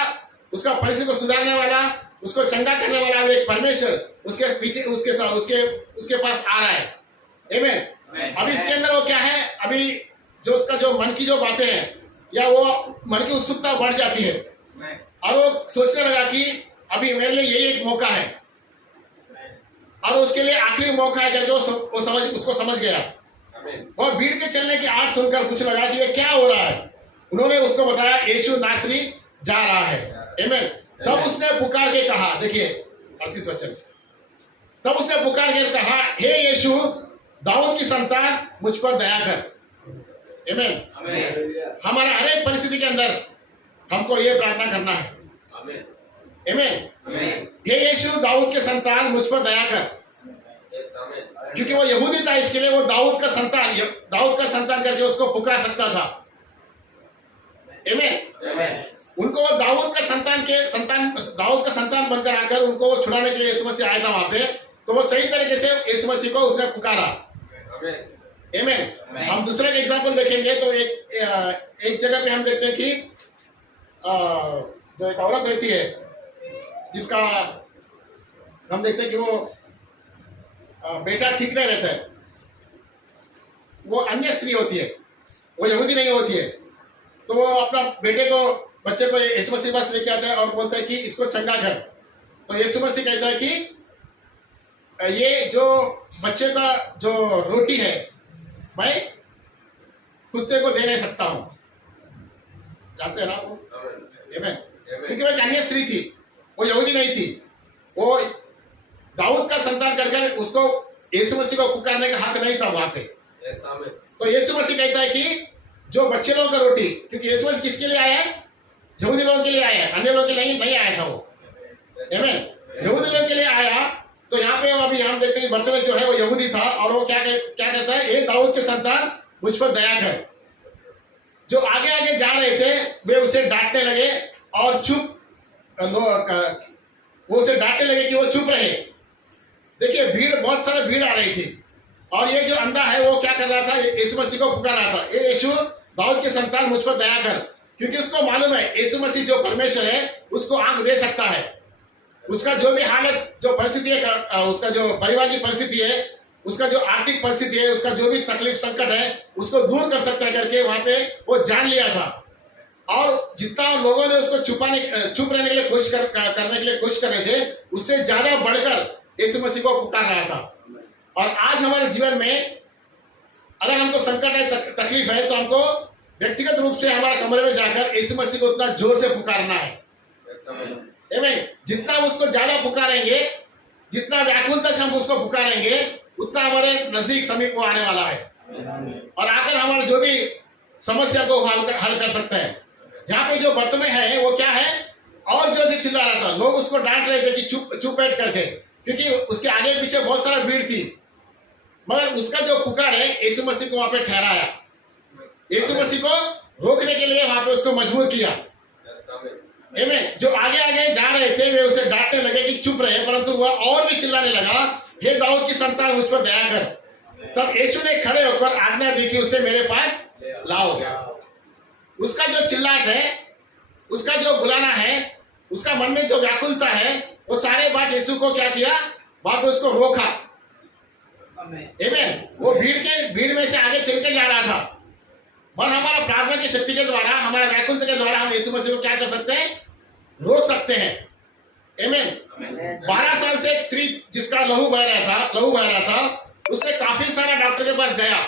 उसका परिस्थिति को सुधारने वाला, उसको चंगा करने वाला एक परमेश्वर उसके पीछे उसके पास आ रहा है। आमीन। अभी इसके अंदर वो क्या है, अभी जो उसका जो मन की जो बातें हैं या वो मन की उत्सुकता बढ़ जाती है और वो सोचने लगा कि अभी मेरे लिए यही एक मौका है और उसके लिए आखिरी मौका है करके उसको समझ गया। वो भीड़ के चलने की आहट सुनकर पूछने लगा कि ये क्या हो रहा है। उन्होंने उसको बताया यीशु नासरी जा रहा है। आमीन। तब उसने पुकार के कहा, देखिए 38 वचन, तब उसने पुकार के कहा, हे यीशु दाऊद की संतान मुझ पर दया कर। आमीन। हमारे हर एक परिस्थिति के अंदर हमको ये प्रार्थना करना है। आमीन। हे यीशु दाऊद के संतान मुझ पर दया कर, क्योंकि वो यहूदी था, इसके लिए वो दाऊद का संतान करके उसको पुकार सकता था। आमीन। उनको वो दाऊद का संतान बनकर आकर उनको छुड़ाने के लिए यीशु मसीह आया था वहां पे, तो वो सही तरीके से यीशु मसीह को उसने पुकारा। आमीन। हम दूसरे का एग्जाम्पल देखेंगे तो एक जगह पे हम देखते हैं कि जो एक औरत रहती है जिसका हम देखते हैं कि वो बेटा ठीक नहीं रहता है, वो अन्य स्त्री होती है, वो यहूदी नहीं होती है, तो वो अपना बच्चे को यीशु मसीह पास लेके आता है और बोलता है कि इसको चंगा कर। तो यीशु मसीह कहता है कि ये जो बच्चे का जो रोटी है मैं कुत्ते को दे नहीं सकता हूं, जानते हैं ना वो। क्योंकि वो एक अन्य स्त्री थी, वो यहूदी नहीं थी, वो दाऊद का संतान करके उसको यीशु मसीह को पुकारने का हक नहीं था वहां पे। तो यीशु मसीह कहता है कि जो बच्चे लोगों का रोटी, क्योंकि यीशु मसीह किसके लिए आया है, यहूदी लोगों के लिए आया है, अन्य लोगों के लिए नहीं आया था वो। आमीन। यहूदी लोगों के लिए आया। तो यहाँ पे अभी हम देखते हैं बर्सलेस जो है वो यहूदी था और वो क्या कहता है, ये दाऊद के संतान मुझ पर दया कर। जो आगे आगे जा रहे थे वे उसे डांटने लगे और वो उसे डांटने लगे कि वो चुप रहे। देखिए बहुत सारे भीड़ आ रही थी और ये जो अंधा है वो क्या कर रहा था, यीशु मसीह को पुकार रहा था, ये यीशु दाऊद के संतान मुझ पर दया कर, क्योंकि उसको मालूम है यीशु मसीह जो परमेश्वर है उसको आंख दे सकता है। उसका जो भी हालत, जो परिस्थिति है, उसका जो परिवार की परिस्थिति है, उसका जो आर्थिक परिस्थिति है, उसका जो भी तकलीफ संकट है उसको दूर कर सकता है करके वहां पे वो जान लिया था। और जितना लोगों ने उसको चुप रहने के लिए करने के लिए कोशिश कर रहे थे, उससे ज्यादा बढ़कर यीशु मसीह को पुकार रहा था। और आज हमारे जीवन में अगर हमको संकट है, तकलीफ है, तो हमको व्यक्तिगत रूप से हमारे कमरे में जाकर यीशु मसीह को उतना जोर से पुकारना है। आमीन। जितना हम उसको ज्यादा पुकारेंगे, जितना व्याकुलता से हम उसको पुकारेंगे, उतना हमारे नजदीक समीप वो आने वाला है और आकर हमारे जो भी समस्या को हल कर सकते हैं। यहाँ पे जो बर्तमें है वो क्या है, और जोर से चिल्ला रहा था, लोग उसको डांट रहे थे कि चुप बैठ करके, क्योंकि उसके आगे पीछे बहुत सारा भीड़ थी। मगर उसका जो पुकार है यीशु मसीह को वहां पे ठहराया, यीशु मसीह को रोकने के लिए वहां पे उसको मजबूर किया। आमीन। जो आगे आगे जा रहे थे वे उसे डांटने लगे कि चुप रहे, परंतु वह और भी चिल्लाने लगा, हे दाऊद की संतान मुझ पर दया कर। तब यीशु ने खड़े होकर आज्ञा दी कि उसे मेरे पास लाओ। उसका जो चिल्लाहट है, उसका जो बुलाना है, उसका मन में जो व्याकुलता है, वो सारे बात यीशु को क्या किया, वहां पे उसको रोका। आमीन। वो भीड़ में से आगे चल के जा रहा था। और हमारा प्रार्थना की शक्ति के द्वारा, हमारा व्याकुलता के द्वारा हम यीशु मसीह को क्या कर सकते हैं, रोक सकते हैं। आमीन। 12 साल से एक स्त्री जिसका लहू बह रहा था, उसने काफी सारा डॉक्टर के पास गया,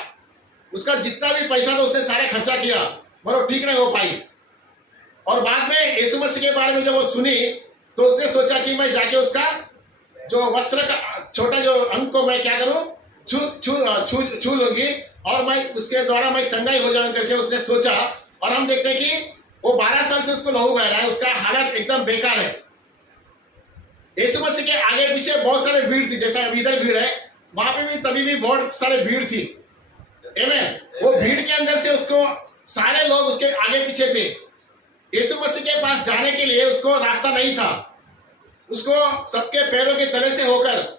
उसका जितना भी पैसा था उसने सारे खर्चा किया, मगर वो ठीक नहीं हो पाई। और बाद में यीशु मसीह के बारे में जब वो सुनी तो उसने सोचा कि मैं जाके उसका जो वस्त्र का छोटा जो अंग को मैं क्या करूं, छू लूंगी और मैं उसके द्वारा मैं चंगाई हो जाऊं करके उसने सोचा। और हम देखते हैं कि वो 12 साल से उसको लहू बह रहा है, उसका हालत एकदम बेकार है। यीशु मसीह के आगे पीछे बहुत सारे भीड़ थी, जैसा इधर भीड़ है, वहां पे भी तभी भी बहुत सारे भीड़ थी। आमीन। वो भीड़ के अंदर से उसको सारे लोग उसके आगे पीछे थे। यीशु मसीह के पास जाने के लिए उसको रास्ता नहीं था, उसको सबके पैरों के तले से होकर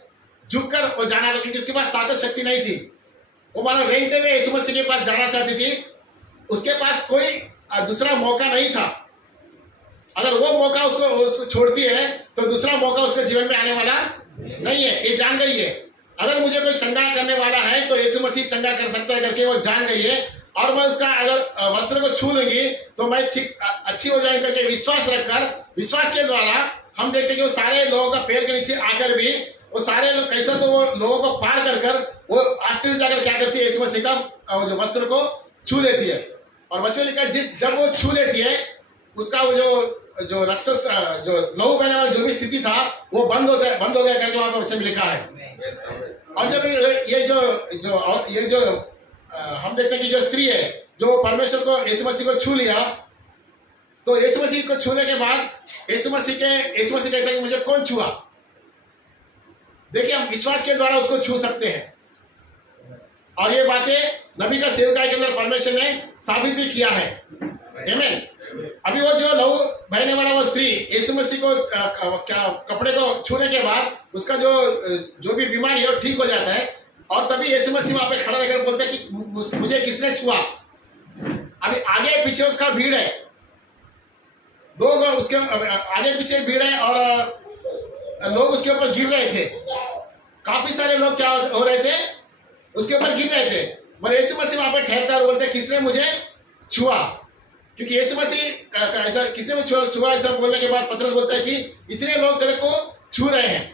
झुककर वो जाना था, क्योंकि उसके पास ताकत शक्ति नहीं थी। वो मानो रेंगते हुए यीशु मसीह के पास जाना चाहती थी, उसके पास कोई दूसरा मौका नहीं था। अगर वो मौका उसको छोड़ती है तो दूसरा मौका उसके जीवन में आने वाला नहीं है, ये जान गई है। अगर मुझे कोई चंगा करने वाला है तो यीशु मसीह चंगा कर सकता है करके वो जान गई है। और मैं उसका अगर वस्त्र को छू लूंगी तो मैं ठीक अच्छी हो जाएगी करके विश्वास रखकर, विश्वास के द्वारा हम देखते कि वो सारे लोगों का पैर के नीचे आकर भी वो सारे लोग कैसा, तो वो लोगों को पार कर वो आस्ते से जाकर क्या करती है, यीशु मसीह का जो वस्त्र को छू लेती है। और वचन लिखा है जब वो छू लेती है, उसका वो जो राक्षस जो लहू बहने वाला जो भी स्थिति था वो बंद हो गया करके वहां पर वचन लिखा है। और जब ये जो हम देखते हैं कि जो स्त्री है जो परमेश्वर को यीशु मसीह को छू लिया, तो यीशु मसीह को छूने के बाद यीशु मसीह कहते हैं कि मुझे कौन छुआ। देखिए, हम विश्वास के द्वारा उसको छू सकते हैं। और ये बातें नबी का सेवकाई के अंदर परमेश्वर ने साबित भी किया है। आमीन। अभी वो जो लहू बहने वाला वो स्त्री यीशु मसीह को कपड़े को छूने के बाद उसका जो भी बीमारी है वो ठीक हो जाता है। और तभी यीशु मसीह वहां पे खड़ा रहकर बोलते हैं कि मुझे किसने छुआ। अभी आगे पीछे उसका भीड़ है, लोग उसके आगे पीछे भीड़ है और लोग उसके ऊपर गिर रहे थे। काफी सारे लोग क्या हो रहे थे, उसके ऊपर गिर रहे थे। मगर यीशु मसीह वहां पर ठहरता और बोलते किसने मुझे छुआ, क्योंकि यीशु मसीह ऐसा किसने छुआ ऐसा बोलने के बाद पतरस बोलता है कि इतने लोग तेरे को छू रहे हैं,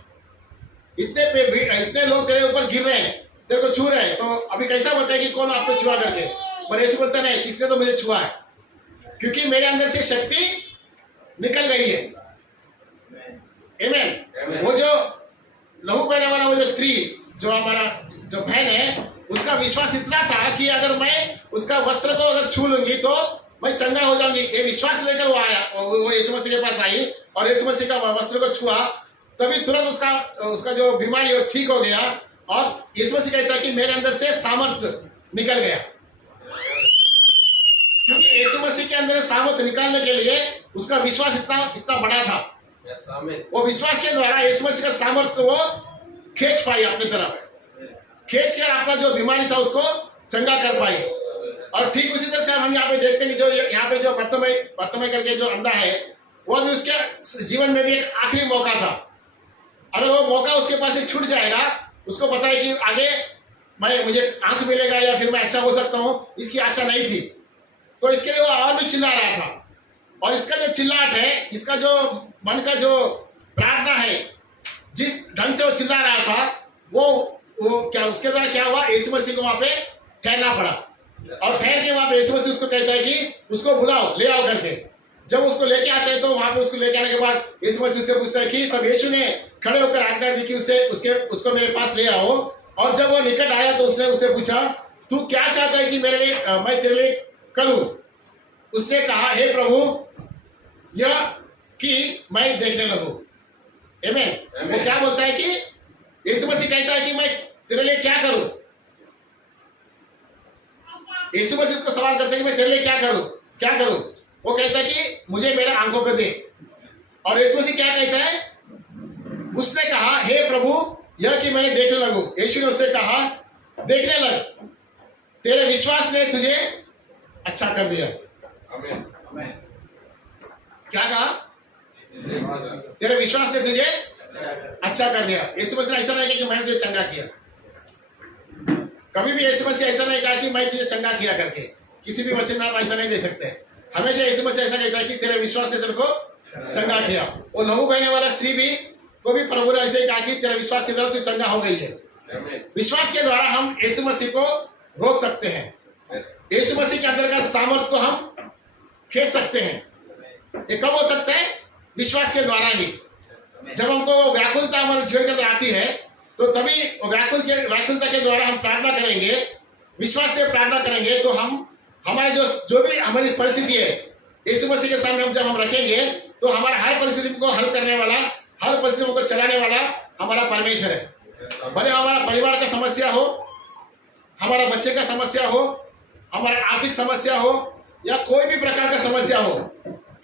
इतने लोग तेरे ऊपर गिर रहे हैं, तेरे को छू रहे हैं, तो अभी कैसा बताए कि कौन आपको छुआ करके। पर यीशु बोलता नहीं, किसने तो मुझे छुआ है, क्योंकि मेरे अंदर से शक्ति निकल गई है। आमीन। वो जो लहू बहने वाला वो जो स्त्री जो हमारा जो बहन है, उसका विश्वास इतना था कि अगर मैं उसका वस्त्र को अगर छू लूंगी तो मैं चंगा हो जाऊंगी। ये विश्वास लेकर वो आया, वो यीशु मसीह के पास आई और यीशु मसीह का वस्त्र को छुआ, तभी तुरंत उसका जो बीमारी है ठीक हो गया। और यीशु मसीह कहता है कि मेरे अंदर से सामर्थ्य निकल गया, क्योंकि यीशु मसीह के अंदर सामर्थ्य निकालने के लिए उसका विश्वास इतना बड़ा था। वो विश्वास के द्वारा यीशु मसीह का सामर्थ्य को वो खींच पाई अपनी तरफ, खींच कर अपना जो बीमारी था उसको चंगा कर पाई। और ठीक उसी तरह से हम यहाँ पे देखते हैं कि जो यहाँ पे जो बर्तमय करके जो अंधा है, वो भी उसके जीवन में भी एक आखिरी मौका था। अगर वो मौका उसके पास से छूट जाएगा, उसको पता है कि आगे मुझे आंख मिलेगा या फिर मैं अच्छा हो सकता हूँ, इसकी आशा नहीं थी। तो इसके लिए वो और भी चिल्ला रहा था। और इसका जो चिल्लाहट है, इसका जो मन का जो प्रार्थना है, जिस ढंग से वो चिल्ला रहा था, वो क्या उसके द्वारा क्या हुआ, यीशु मसीह को वहां पे ठहरना पड़ा। और ठहर के वहां पे यीशु मसीह उसको कहता है कि उसको बुलाओ, ले आओ करके। जब उसको लेके आते हैं तो वहां पे उसको लेके आने के बाद यीशु मसीह से पूछता है कि तब यीशु ने खड़े होकर आज्ञा दी कि उसको मेरे पास ले आओ। और जब वो निकट आया तो उसने उससे पूछा, तू क्या चाहता है कि मेरे लिए मैं तेरे लिए करूं? उसने कहा, हे प्रभु, यह कि मैं देखने लगूं। आमेन। वो क्या बोलता है कि यीशु मसीह कहता है कि मैं तेरे लिए क्या करूं? यीशु मसीह उसको सवाल करते हैं कि मैं तेरे लिए क्या करूं? वो कहता है कि मुझे मेरे आंखों को दे। और यीशु मसीह क्या कहता है? उसने कहा, हे प्रभु, यह कि मैं देखने लगूं। यीशु ने उससे कहा, देखने लग, तेरे विश्वास ने तुझे अच्छा कर दिया। आमीन। क्या कहा? तेरे विश्वास ने तुझे अच्छा कर दिया। यीशु मसीह ऐसा नहीं कहा कि मैंने तुझे चंगा किया। कभी भी यीशु मसीह ऐसा नहीं कहा कि मैं तुझे चंगा किया करके। किसी भी वचन में आप ऐसा नहीं दे सकते। हमेशा यीशु मसीह ऐसा कहता है कि तेरे विश्वास ने तेरे को चंगा किया। वो लहू बहने वाला स्त्री भी को भी प्रभु ने ऐसे ही कहा कि तेरे विश्वास की तरफ से चंगा हो गई है। विश्वास के द्वारा हम यीशु मसीह को रोक सकते हैं। यीशु मसीह के अंदर का सामर्थ्य को हम खींच सकते हैं। ये कब हो सकता है? विश्वास के द्वारा ही। जब हमको व्याकुलता हमारे जीवन के अंदर आती है तो तभी व्याकुलता के द्वारा हम प्रार्थना करेंगे, विश्वास से प्रार्थना करेंगे, तो हम हमारे जो भी हमारी परिस्थिति है यीशु मसीह के सामने जब हम रखेंगे तो हमारा हर परिस्थिति को हल करने वाला, हर परिस्थिति को चलाने वाला हमारा परमेश्वर है। भले हमारा परिवार का समस्या हो, हमारा बच्चे का समस्या हो, हमारा आर्थिक समस्या हो, या कोई भी प्रकार का समस्या हो,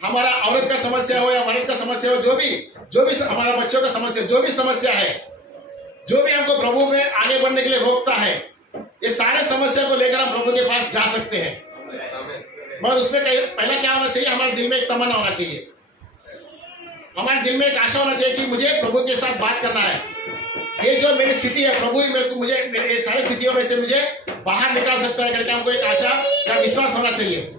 हमारा औरत का समस्या हो या मर्द का समस्या हो, जो भी हमारा बच्चों का समस्या, जो भी समस्या है, जो भी हमको प्रभु में आगे बढ़ने के लिए रोकता है, ये सारे समस्या को लेकर हम प्रभु के पास जा सकते हैं। मगर उसमें पहला क्या होना चाहिए? हमारे दिल में एक तमन्ना होना चाहिए, हमारे दिल में एक आशा होना चाहिए कि मुझे प्रभु के साथ बात करना है। ये जो मेरी स्थिति है, प्रभु ही मेरे को ये सारी स्थितियों में से मुझे बाहर निकाल सकता है करके हमको एक आशा या विश्वास होना चाहिए।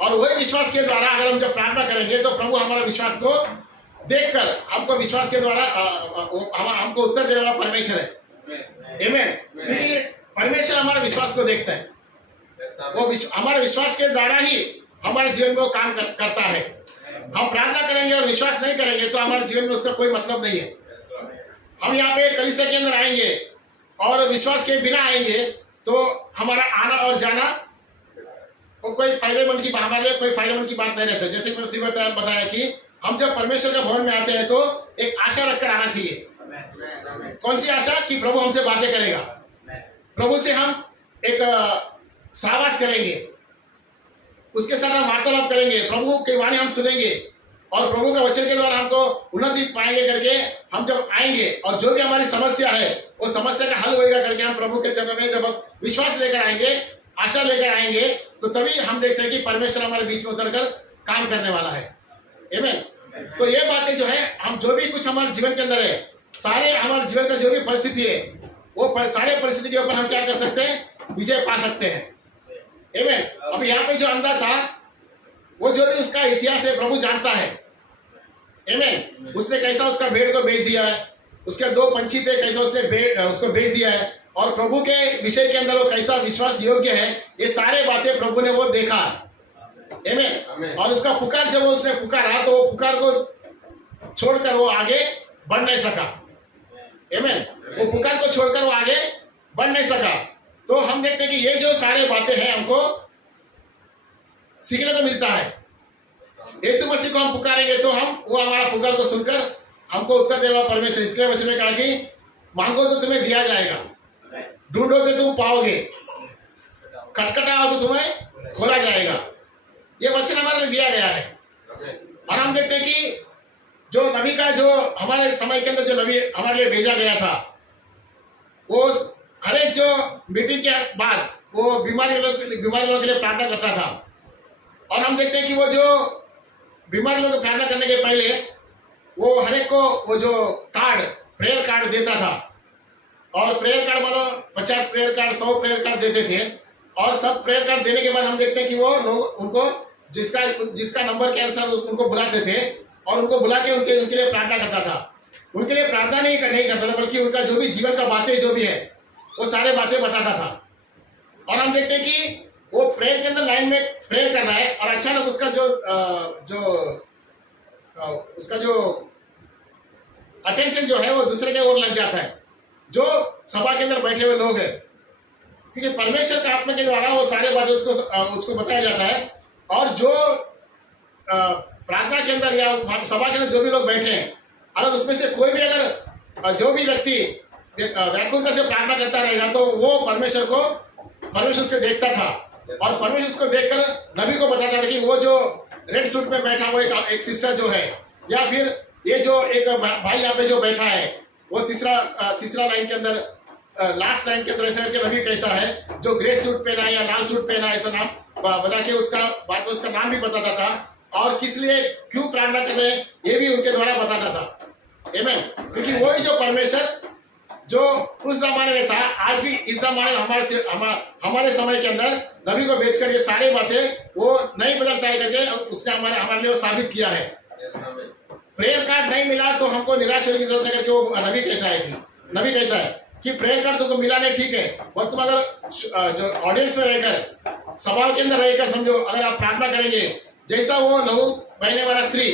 और वही विश्वास के द्वारा अगर हम जब प्रार्थना करेंगे तो प्रभु हमारा विश्वास को देखकर हमको विश्वास के द्वारा हमको उत्तर देने वाला परमेश्वर है। आमीन। क्योंकि परमेश्वर हमारे विश्वास को देखता है। वो हमारे विश्वास के द्वारा ही हमारे जीवन में काम करता है। हम प्रार्थना करेंगे और विश्वास नहीं करेंगे तो हमारे जीवन में उसका कोई मतलब नहीं है। हम यहाँ पे कलीसिया के अंदर आएंगे और विश्वास के बिना आएंगे तो हमारा आना और जाना वो कोई फायदेमंद की हमारे लिए कोई फायदेमंद की बात नहीं रहता। जैसे मैंने बताया कि हम जब परमेश्वर के भवन में आते हैं तो एक आशा रखकर आना चाहिए। कौन सी आशा? कि प्रभु हमसे बातें करेगा, प्रभु से हम एक सहवास करेंगे, उसके साथ हम वार्तालाप करेंगे, प्रभु की वाणी हम सुनेंगे और प्रभु का वचन के द्वारा हमको उन्नति पाएंगे करके हम जब आएंगे और जो भी हमारी समस्या है वो समस्या का हल होएगा करके हम प्रभु के चरणों में जब विश्वास लेकर आएंगे, आशा लेकर आएंगे, तो तभी हम देखते हैं कि परमेश्वर हमारे बीच में उतरकर काम करने वाला है। आमीन। तो ये बातें जो है, हम जो भी कुछ हमारे जीवन के अंदर है, सारे हमारे जीवन का जो भी परिस्थिति है, वो सारे परिस्थिति के ऊपर हम क्या कर सकते हैं? विजय पा सकते हैं। आमीन। अब यहाँ पे जो अंधा था, वो जो भी उसका इतिहास है प्रभु जानता है। आमीन। उसने कैसा उसका भेड़ को बेच दिया है, उसके 2 पंछी थे, कैसा उसने उसको बेच दिया है, और प्रभु के विषय के अंदर वो कैसा विश्वास योग्य है, ये सारे बातें प्रभु ने वो देखा। आमीन। और उसका पुकार जब उसने पुकारा तो वो पुकार को छोड़कर वो आगे बढ़ नहीं सका। आमीन। वो पुकार को छोड़कर वो आगे बढ़ नहीं सका। तो हम देखते हैं कि ये जो सारे बातें हैं हमको सीखने को मिलता है। यीशु मसीह को हम पुकारेंगे तो वो हमारा पुकार को सुनकर हमको उत्तर देगा परमेश्वर। इसलिए वचन में कहा कि मांगो तो तुम्हें दिया जाएगा, ढूंढो तो तुम पाओगे, खटखटाओ तो तुम्हें खोला जाएगा। ये वचन हमारे लिए दिया गया है। और हम देखते हैं कि जो नबी का जो हमारे समय के अंदर जो नबी हमारे लिए भेजा गया था, वो हर एक जो मीटिंग के बाद वो बीमारी लोगों के लिए प्रार्थना करता था। और हम देखते हैं कि वो जो बीमारी लोग प्रार्थना करने के पहले वो हर एक को वो जो प्रेयर कार्ड देता था। और प्रेयर कार्ड मानो 50 प्रेयर कार्ड, 100 प्रेयर कार्ड देते थे। और सब प्रेयर कार्ड देने के बाद हम देखते हैं कि वो लोग उनको जिसका नंबर के अनुसार उनको बुलाते थे और उनको बुला के उनके लिए प्रार्थना करता था। उनके लिए प्रार्थना नहीं करता था, बल्कि उनका जो भी जीवन का बातें जो भी है वो सारे बातें बताता था। और हम देखते हैं कि वो प्रेयर के अंदर लाइन में प्रेयर कर रहा है और अचानक उसका जो अटेंशन जो है वो दूसरे के ओर लग जाता है। जो सभा के अंदर बैठे हुए लोग हैं, क्योंकि परमेश्वर का आत्मा के द्वारा वो सारे बातें उसको बताया जाता है। और जो प्रार्थना के अंदर या सभा के अंदर जो भी लोग बैठे हैं, अगर उसमें से कोई भी अगर जो भी व्यक्ति व्याकुलता से प्रार्थना करता रहेगा तो वो परमेश्वर से देखता था, और परमेश्वर उसको देखकर नबी को बताता था कि वो जो रेड सूट में बैठा हुआ एक सिस्टर जो है, या फिर ये जो एक भाई यहाँ पे जो बैठा है, वो तीसरा लाइन के अंदर लास्ट लाइन के अंदर ऐसा करके नबी कहता है, जो ग्रे सूट पहना है या लाल सूट पहना है, ऐसा नाम बता के बाद में उसका नाम भी बताता था, और किस लिए क्यों प्रार्थना कर रहे हैं ये भी उनके द्वारा बताता था। आमीन। क्योंकि वही जो परमेश्वर जो उस जमाने में था, आज भी इस जमाने में हमारे समय के अंदर नबी को बेचकर ये सारी बातें वो नहीं बदलता है करके उसने हमारे लिए साबित किया है। प्रेयर कार्ड नहीं मिला तो हमको निराश होने की जरूरत नहीं, करके वो नबी कहता है कि प्रेयर कार्ड तुमको मिला नहीं, ठीक है, और तुम अगर जो ऑडियंस में रहकर सभा के अंदर रहकर समझो, अगर आप प्रार्थना करेंगे जैसा वो लहू बहने वाला स्त्री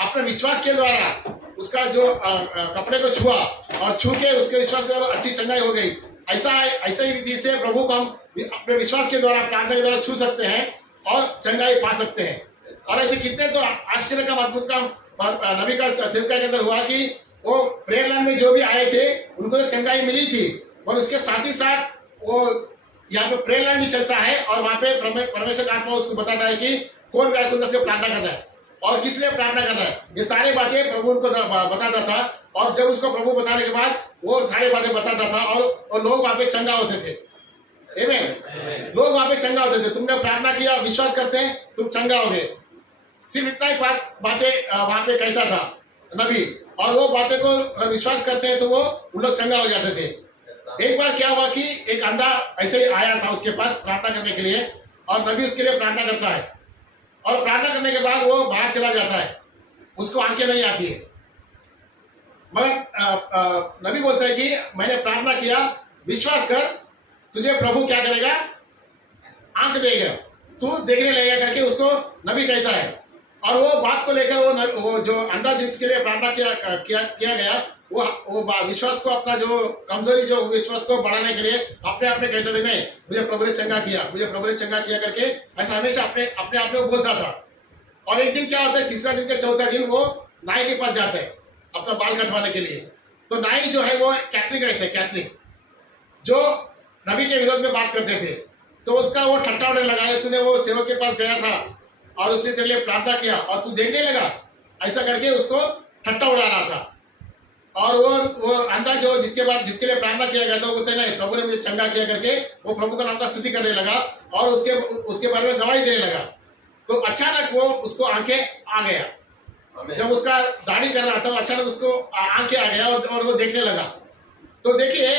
अपने विश्वास के द्वारा उसका जो कपड़े को छुआ और छू के उसके विश्वास के द्वारा अच्छी चंगाई हो गई, ऐसा ही रीति से प्रभु को हम अपने विश्वास के द्वारा प्रार्थना के द्वारा छू सकते हैं और चंगाई पा सकते हैं। और ऐसे कितने तो आश्चर्य का अद्भुत काम नबी का सेवका के अंदर हुआ कि वो प्रेयर लाइन में जो भी आए थे उनको तो चंगाई मिली थी, और उसके साथ ही साथ वो यहाँ पे प्रेयर लाइन भी चलता है और वहाँ पे परमेश्वर का आत्मा उसको बताता है कि कौन व्याकुलता से प्रार्थना कर रहा है और किस लिए प्रार्थना कर रहा है। ये सारी बातें प्रभु उनको बताता था, और जब उसको प्रभु बताने के बाद वो सारी बातें बताता था, और लोग वहाँ पे चंगा होते थे। आमीन। लोग वहाँ पे चंगा होते थे। तुमने प्रार्थना किया, विश्वास करते हैं, तुम चंगा हो गए। सिर्फ इतना ही बातें वहाँ पे कहता था नबी, और वो बातें को विश्वास करते हैं तो वो उन लोग चंगा हो जाते थे। एक बार क्या हुआ कि एक अंधा ऐसे ही आया था उसके पास प्रार्थना करने के लिए, और नबी उसके लिए प्रार्थना करता है, और प्रार्थना करने के बाद वो बाहर चला जाता है, उसको आंखें नहीं आती है। मगर नबी बोलता है कि मैंने प्रार्थना किया, विश्वास कर, तुझे प्रभु क्या करेगा, आंख देगा, तू देखने लगेगा करके उसको नबी कहता है। और वो बात को लेकर वो जो अंधा जिसके लिए प्रार्थना किया गया, वो विश्वास को अपना जो कमजोरी जो विश्वास को बढ़ाने के लिए अपने आप में कहते थे, नहीं मुझे प्रभु ने चंगा किया करके ऐसा हमेशा अपने आप में बोलता था। और एक दिन क्या होता है, तीसरा दिन के चौथा दिन वो नाई के पास जाता है अपना बाल कटवाने के लिए। तो नाई जो है वो कैथलिक रहते हैं, कैथलिक जो नबी के विरोध में बात करते थे, तो उसका वो ठट्टा उड़ने लगा, तूने वो सेवक के पास गया था और उसने तेरे लिए प्रार्थना किया और तू देखने लगा, ऐसा करके उसको ठट्टा उड़ा रहा था। और वो अंधा जो जिसके लिए प्रार्थना किया गया था, वो बोलते नहीं प्रभु ने मुझे चंगा किया करके वो प्रभु का नाम का स्तुति करने लगा और उसके बारे में गवाही देने लगा। तो अचानक वो उसको आंखें आ गया। जब उसका दाढ़ी कर रहा था, अचानक उसको आंखें आ गया और वो देखने लगा। तो देखिए,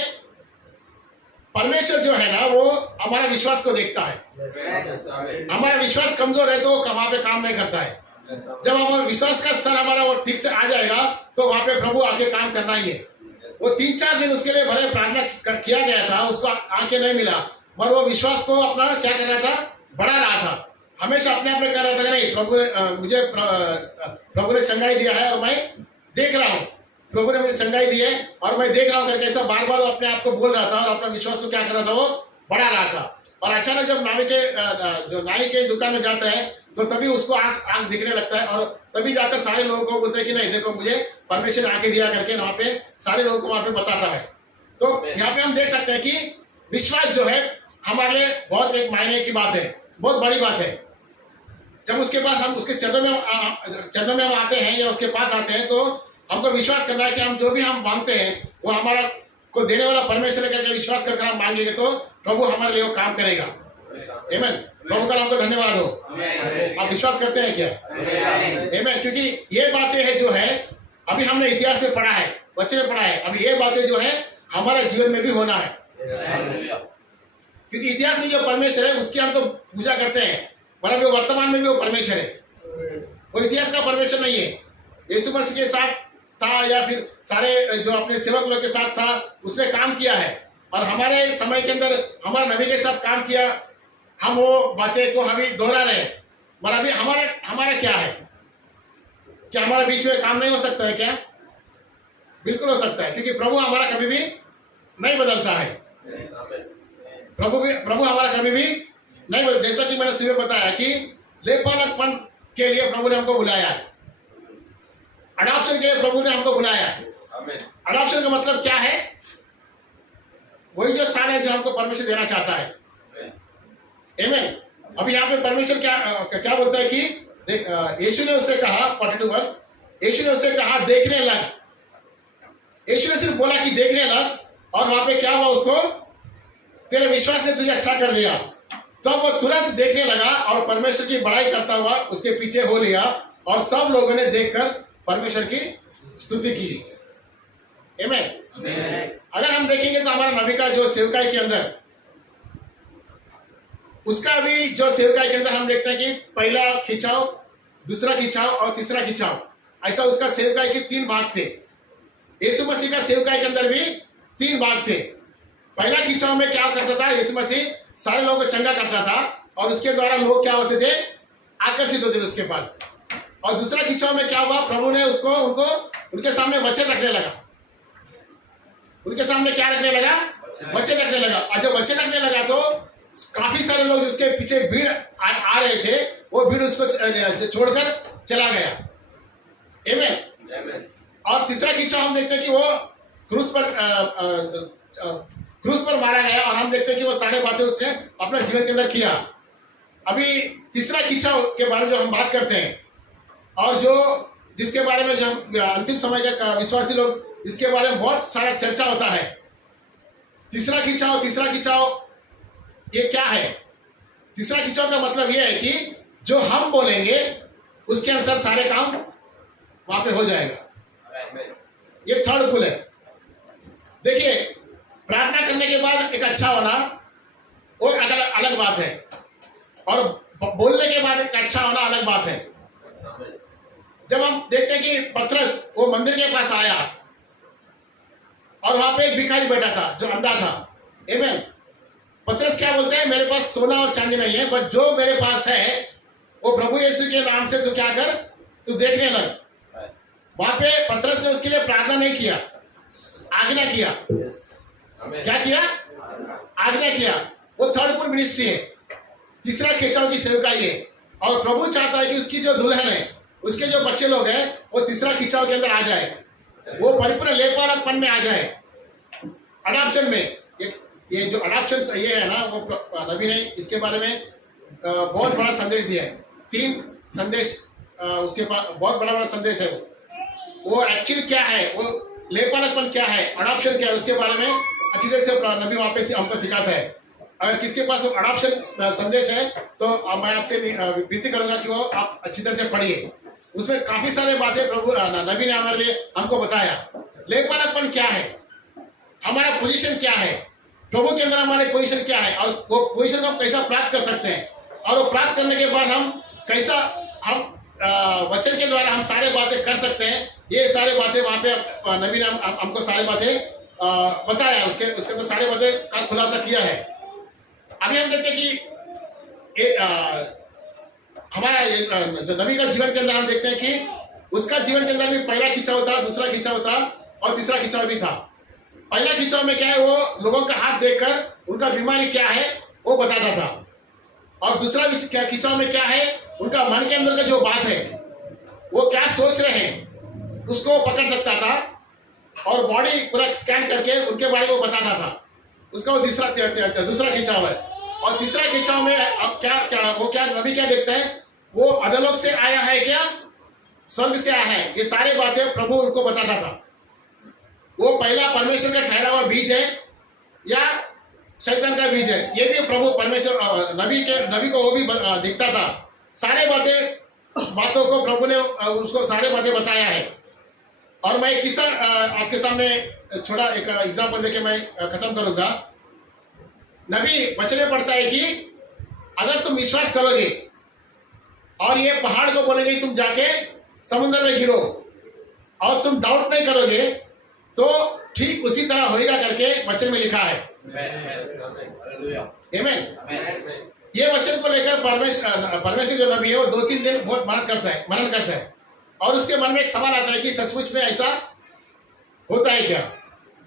परमेश्वर जो है ना, वो हमारा विश्वास को देखता है। हमारा विश्वास कमजोर है तो वहां पे काम नहीं करता है। जब हमारा विश्वास का स्तर हमारा वो ठीक से आ जाएगा तो वहां पे प्रभु आके काम करना ही है। वो 3-4 दिन उसके लिए भले प्रार्थना किया गया था, उसको आंखें नहीं मिला, पर वो विश्वास को अपना क्या कर रहा था, बढ़ा रहा था। हमेशा अपने आप में कर रहा था, नहीं मुझे प्रभु ने चंगाई दिया है और मैं देख रहा हूँ, प्रभु ने मुझे चंगाई दी है और मैं देख रहा हूँ करके ऐसा बार बार अपने आप को बोल रहा था और अपना विश्वास को क्या कर रहा था, वो बढ़ा रहा था। और अचानक जब नाई के दुकान में जाता है तो तभी उसको आंख दिखने लगता है, और तभी जाकर सारे लोगों को बोलते हैं कि नहीं देखो मुझे परमेश्वर आंखें दिया करके वहाँ पे सारे लोगों को वहाँ पे बताता है। तो यहाँ पे हम देख सकते हैं कि विश्वास जो है हमारे लिए बहुत एक मायने की बात है, बहुत बड़ी बात है। जब उसके पास हम उसके चरणों में हम आते हैं या उसके पास आते हैं तो हमको विश्वास करना है कि हम जो भी हम मांगते हैं वो हमारा को देने वाला परमेश्वर करके विश्वास करके हम मांगेंगे तो प्रभु हमारे लिए वो काम करेगा। आमीन। प्रभु का नाम को धन्यवाद हो। आप विश्वास करते हैं क्या? आमीन। क्योंकि ये बातें हैं जो है अभी हमने इतिहास में पढ़ा है, बच्चे में पढ़ा है, अभी ये बातें जो है हमारे जीवन में भी होना है। क्योंकि इतिहास में जो परमेश्वर है उसकी हम तो पूजा करते हैं, पर वो वर्तमान में भी वो परमेश्वर है, वो इतिहास का परमेश्वर नहीं है। यीशु मसीह के साथ था या फिर सारे जो अपने सेवक लोग के साथ था, उसने काम किया है और हमारे समय के अंदर हमारे नबी के साथ काम किया। हम वो बातें को अभी दोहरा रहे हैं, पर अभी हमारा क्या है? क्या हमारे बीच में काम नहीं हो सकता है क्या? बिल्कुल हो सकता है, क्योंकि प्रभु हमारा कभी भी नहीं बदलता है। प्रभु हमारा कभी भी नहीं बदल, जैसा कि मैंने सुबह बताया कि लेपालकपन के लिए प्रभु ने हमको बुलाया है, अडॉप्शन के लिए प्रभु ने हमको बुलाया है। अडॉप्शन का मतलब क्या है? वही जो स्थान है जो हमको परमेश्वर देना चाहता है। आमीन। अभी यहाँ पे परमेश्वर क्या बोलता है कि यीशु ने उससे कहा 42 वर्ष, यीशु ने उससे कहा देखने लग। यीशु ने सिर्फ बोला कि देखने लग, और वहां पे क्या हुआ? उसको तेरे विश्वास से तुझे अच्छा कर दिया। तब वो तुरंत देखने लगा और परमेश्वर की बड़ाई करता हुआ उसके पीछे हो लिया, और सब लोगों ने देखकर परमेश्वर की स्तुति की। आमीन। अगर हम देखेंगे तो हमारा नबी का जो सेवकाई के अंदर, उसका भी जो सेवकाई के अंदर हम देखते हैं कि पहला खिंचाव, दूसरा खिंचाव और तीसरा खिंचाव, ऐसा उसका सेवकाई के 3 भाग थे। यीशु मसीह का सेवकाई के अंदर भी 3 भाग थे। पहला खिंचाव में क्या करता था? यीशु मसीह सारे लोगों को चंगा करता था, और उसके द्वारा लोग क्या होते थे? आकर्षित होते थे उसके पास। और दूसरा खिंचाव में क्या हुआ? प्रभु ने उनको उनके सामने वचन रखने लगा। उनके सामने क्या रखने लगा? वचन रखने लगा। और जब वचन रखने लगा तो काफी सारे लोग उसके पीछे भीड़ आ रहे थे, वो भीड़ उसको छोड़कर चला गया। आमीन। और तीसरा खिंचाव हम देखते हैं कि वो क्रूस पर मारा गया, और हम देखते हैं कि वो सारे बातें उसने अपने जीवन के अंदर किया। अभी तीसरा खिंचाव के बारे में जो हम बात करते हैं, और जो जिसके बारे में जो अंतिम समय के विश्वासी लोग, इसके बारे में बहुत सारा चर्चा होता है। तीसरा खिंचाव ये क्या है? तीसरा खिंचाव का मतलब ये है कि जो हम बोलेंगे उसके अनुसार सारे काम वहां पे हो जाएगा। ये थर्ड पुल है। देखिए, प्रार्थना करने के बाद एक अच्छा होना वो अलग बात है, और बोलने के बाद एक अच्छा होना अलग बात है। जब हम देखते हैं कि पतरस वो मंदिर के पास आया, और वहां पे एक भिखारी बैठा था जो अंधा था। आमीन। पतरस क्या बोलते हैं? मेरे पास सोना और चांदी नहीं है, बट जो मेरे पास है वो प्रभु यीशु के नाम से तू क्या कर, तू देखने लग। वहां पे पतरस ने उसके लिए प्रार्थना नहीं किया, आज्ञा किया। क्या किया? आज्ञा किया। वो थर्ड पुल मिनिस्ट्री है, तीसरा खिंचाव की सेवकाई है। और प्रभु चाहता है कि उसकी जो दुल्हन है, उसके जो बच्चे लोग हैं, वो तीसरा खिंचाव के अंदर आ जाए, वो परिपूर्ण लेपालकपन में आ जाए, अडॉप्शन में। ये जो अडॉप्शन ये है ना, वो नबी ने इसके बारे में बहुत बड़ा संदेश दिया है। 3 संदेश उसके पास, बहुत बड़ा संदेश है। वो एक्चुअली क्या है, वो लेपालकपन क्या है, अडॉप्शन क्या है, उसके बारे में अच्छी तरह से नबी वहां पे हमको सिखाता है। अगर किसके पास अडॉप्शन संदेश है तो मैं आपसे विनती करूंगा कि वो आप अच्छी तरह से पढ़िए। उसमें काफी सारे बातें प्रभु नबी ने हमारे लिए हमको बताया। लेपालकपन क्या है, हमारा पोजीशन क्या है, प्रभु के अंदर हमारे पोजीशन क्या है, और वो पोजीशन को हम कैसा प्राप्त कर सकते हैं, और वो प्राप्त करने के बाद हम कैसा वचन के द्वारा हम सारे बातें कर सकते हैं। ये सारे बातें वहां पे नबी ने हमको सारे बातें बताया, उसके सारे बातें का खुलासा किया है। अभी हम देखते हैं कि हमारा जो नबी का जीवन के अंदर हम देखते हैं कि उसका जीवन के अंदर भी पहला खिंचाव था, दूसरा खिंचाव था, और तीसरा खिंचाव भी था। पहला खिंचाव में क्या है, वो लोगों का हाथ देखकर उनका बीमारी क्या है वो बताता था, और दूसरा खिंचाव में क्या है, उनका मन के अंदर का जो बात है, वो क्या सोच रहे हैं उसको पकड़ सकता था, और बॉडी पूरा स्कैन करके उनके बारे में वो बताता था। उसका वो दूसरा खिंचाव है। और तीसरा खिंचाव में अब क्या नबी क्या देखते हैं, वो अधोलोक से आया है क्या, स्वर्ग से आया है, ये सारे बातें प्रभु उनको बताता था। वो पहला परमेश्वर का ठहरा हुआ बीज है या शैतान का बीज है, ये भी प्रभु परमेश्वर नबी को वो भी दिखता था। सारे बातों को प्रभु ने उसको सारे बातें बताया है। और मैं एक किस्सा आपके सामने छोटा एक एग्जाम्पल देके मैं खत्म करूंगा। नबी वचन में पढ़ता है कि अगर तुम विश्वास करोगे और ये पहाड़ को बोलेगे तुम जाके समुद्र में गिरो, और तुम डाउट नहीं करोगे तो ठीक उसी तरह होएगा करके वचन में लिखा है। आमीन। ये वचन को लेकर परमेश्वर जो नबी है वो 2-3 दिन बहुत मनन करता है, और उसके मन में एक सवाल आता है कि सचमुच में ऐसा होता है क्या।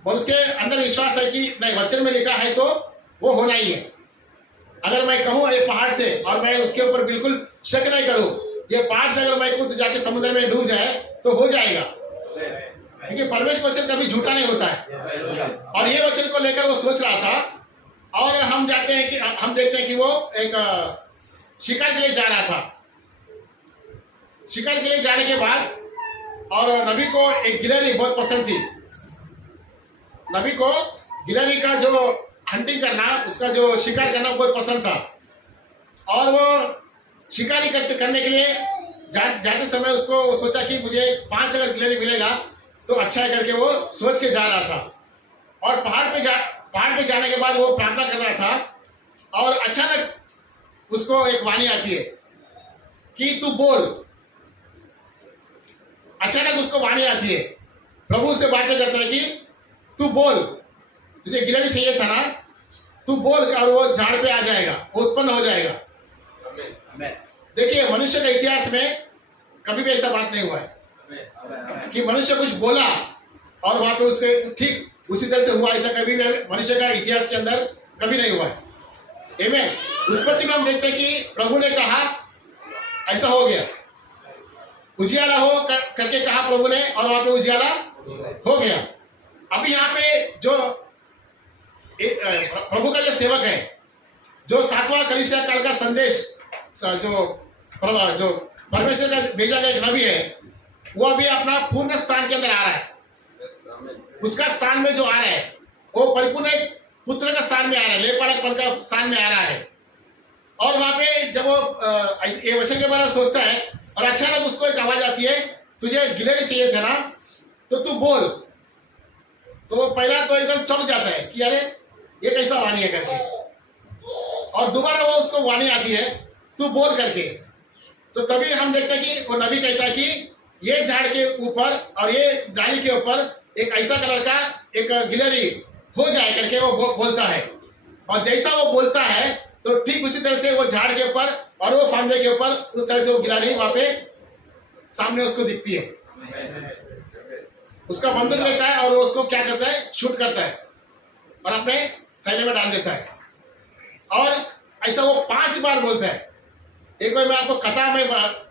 और उसके अंदर विश्वास है कि नहीं, वचन में लिखा है तो वो होना ही है। अगर मैं कहूँ ये पहाड़ से, और मैं उसके ऊपर बिल्कुल शक नहीं करूँ, ये पहाड़ से अगर मैं कूद जाके समुद्र में डूब जाए तो हो जाएगा, क्योंकि परमेश्वर वचन कभी झूठा नहीं होता है। और ये वचन को लेकर वो सोच रहा था। और हम जाते हैं कि हम देखते हैं कि वो एक शिकार के लिए जा रहा था। शिकार के लिए जाने के बाद और नबी को एक गिलहरी बहुत पसंद थी। नबी को गिलहरी का जो हंटिंग करना, उसका जो शिकार करना बहुत पसंद था। और वो शिकारी करने के लिए जाते समय उसको सोचा कि मुझे 5 अगर गिलहरी मिलेगा तो अच्छा है करके वो सोच के जा रहा था। और पहाड़ पे जाने के बाद वो प्रार्थना कर रहा था। और अचानक उसको एक वाणी आती है कि तू बोल। अचानक उसको वाणी आती है, प्रभु से बातें करता है कि तू बोल, तुझे गिलहरी चाहिए था ना, तू बोल और वो झाड़ पे आ जाएगा, वो उत्पन्न हो जाएगा। देखिए, मनुष्य के इतिहास में कभी भी ऐसा बात नहीं हुआ है कि मनुष्य कुछ बोला और वहां पे उसके ठीक उसी तरह से हुआ। ऐसा कभी भी मनुष्य का इतिहास के अंदर कभी नहीं हुआ है। आमीन। उत्पत्ति में हम देखते हैं कि प्रभु ने कहा, ऐसा हो गया, उजियाला हो करके कहा प्रभु ने, और वहां पे उजियाला हो गया। अभी यहाँ पे जो प्रभु का जो सेवक है, जो 7वां कलीसिया काल का संदेश जो परमेश्वर का भेजा गया एक नबी है, वो अभी अपना पूर्ण स्थान के अंदर आ रहा है। उसका स्थान में जो आ रहा है वो परिपूर्ण एक पुत्र का स्थान में आ रहा है, लेपाड़कपन का स्थान में आ रहा है। और वहां पे जब वो ये वचन के बारे में सोचता है और अचानक उसको एक आवाज आती है, तुझे गिलहरी चाहिए था ना, तो तू बोल। तो पहला तो एकदम चौंक जाता है कि अरे ये कैसा वाणी है करके। और दोबारा वो उसको वाणी आती है, तू बोल करके। तो तभी हम देखते हैं कि वो नबी कहता है कि ये झाड़ के ऊपर और ये डाली के ऊपर एक ऐसा कलर का एक गिलहरी हो जाए करके वो बोलता है। और जैसा वो बोलता है तो ठीक उसी तरह से वो झाड़ के ऊपर और वो फांदे के ऊपर उस तरह से वो गिलहरी वहां पे सामने उसको दिखती है। उसका बंदूक लेता है और वो उसको क्या करता है, शूट करता है और अपने थैले में डाल देता है। और ऐसा वो 5 बार बोलता है। एक बार मैं आपको कथा में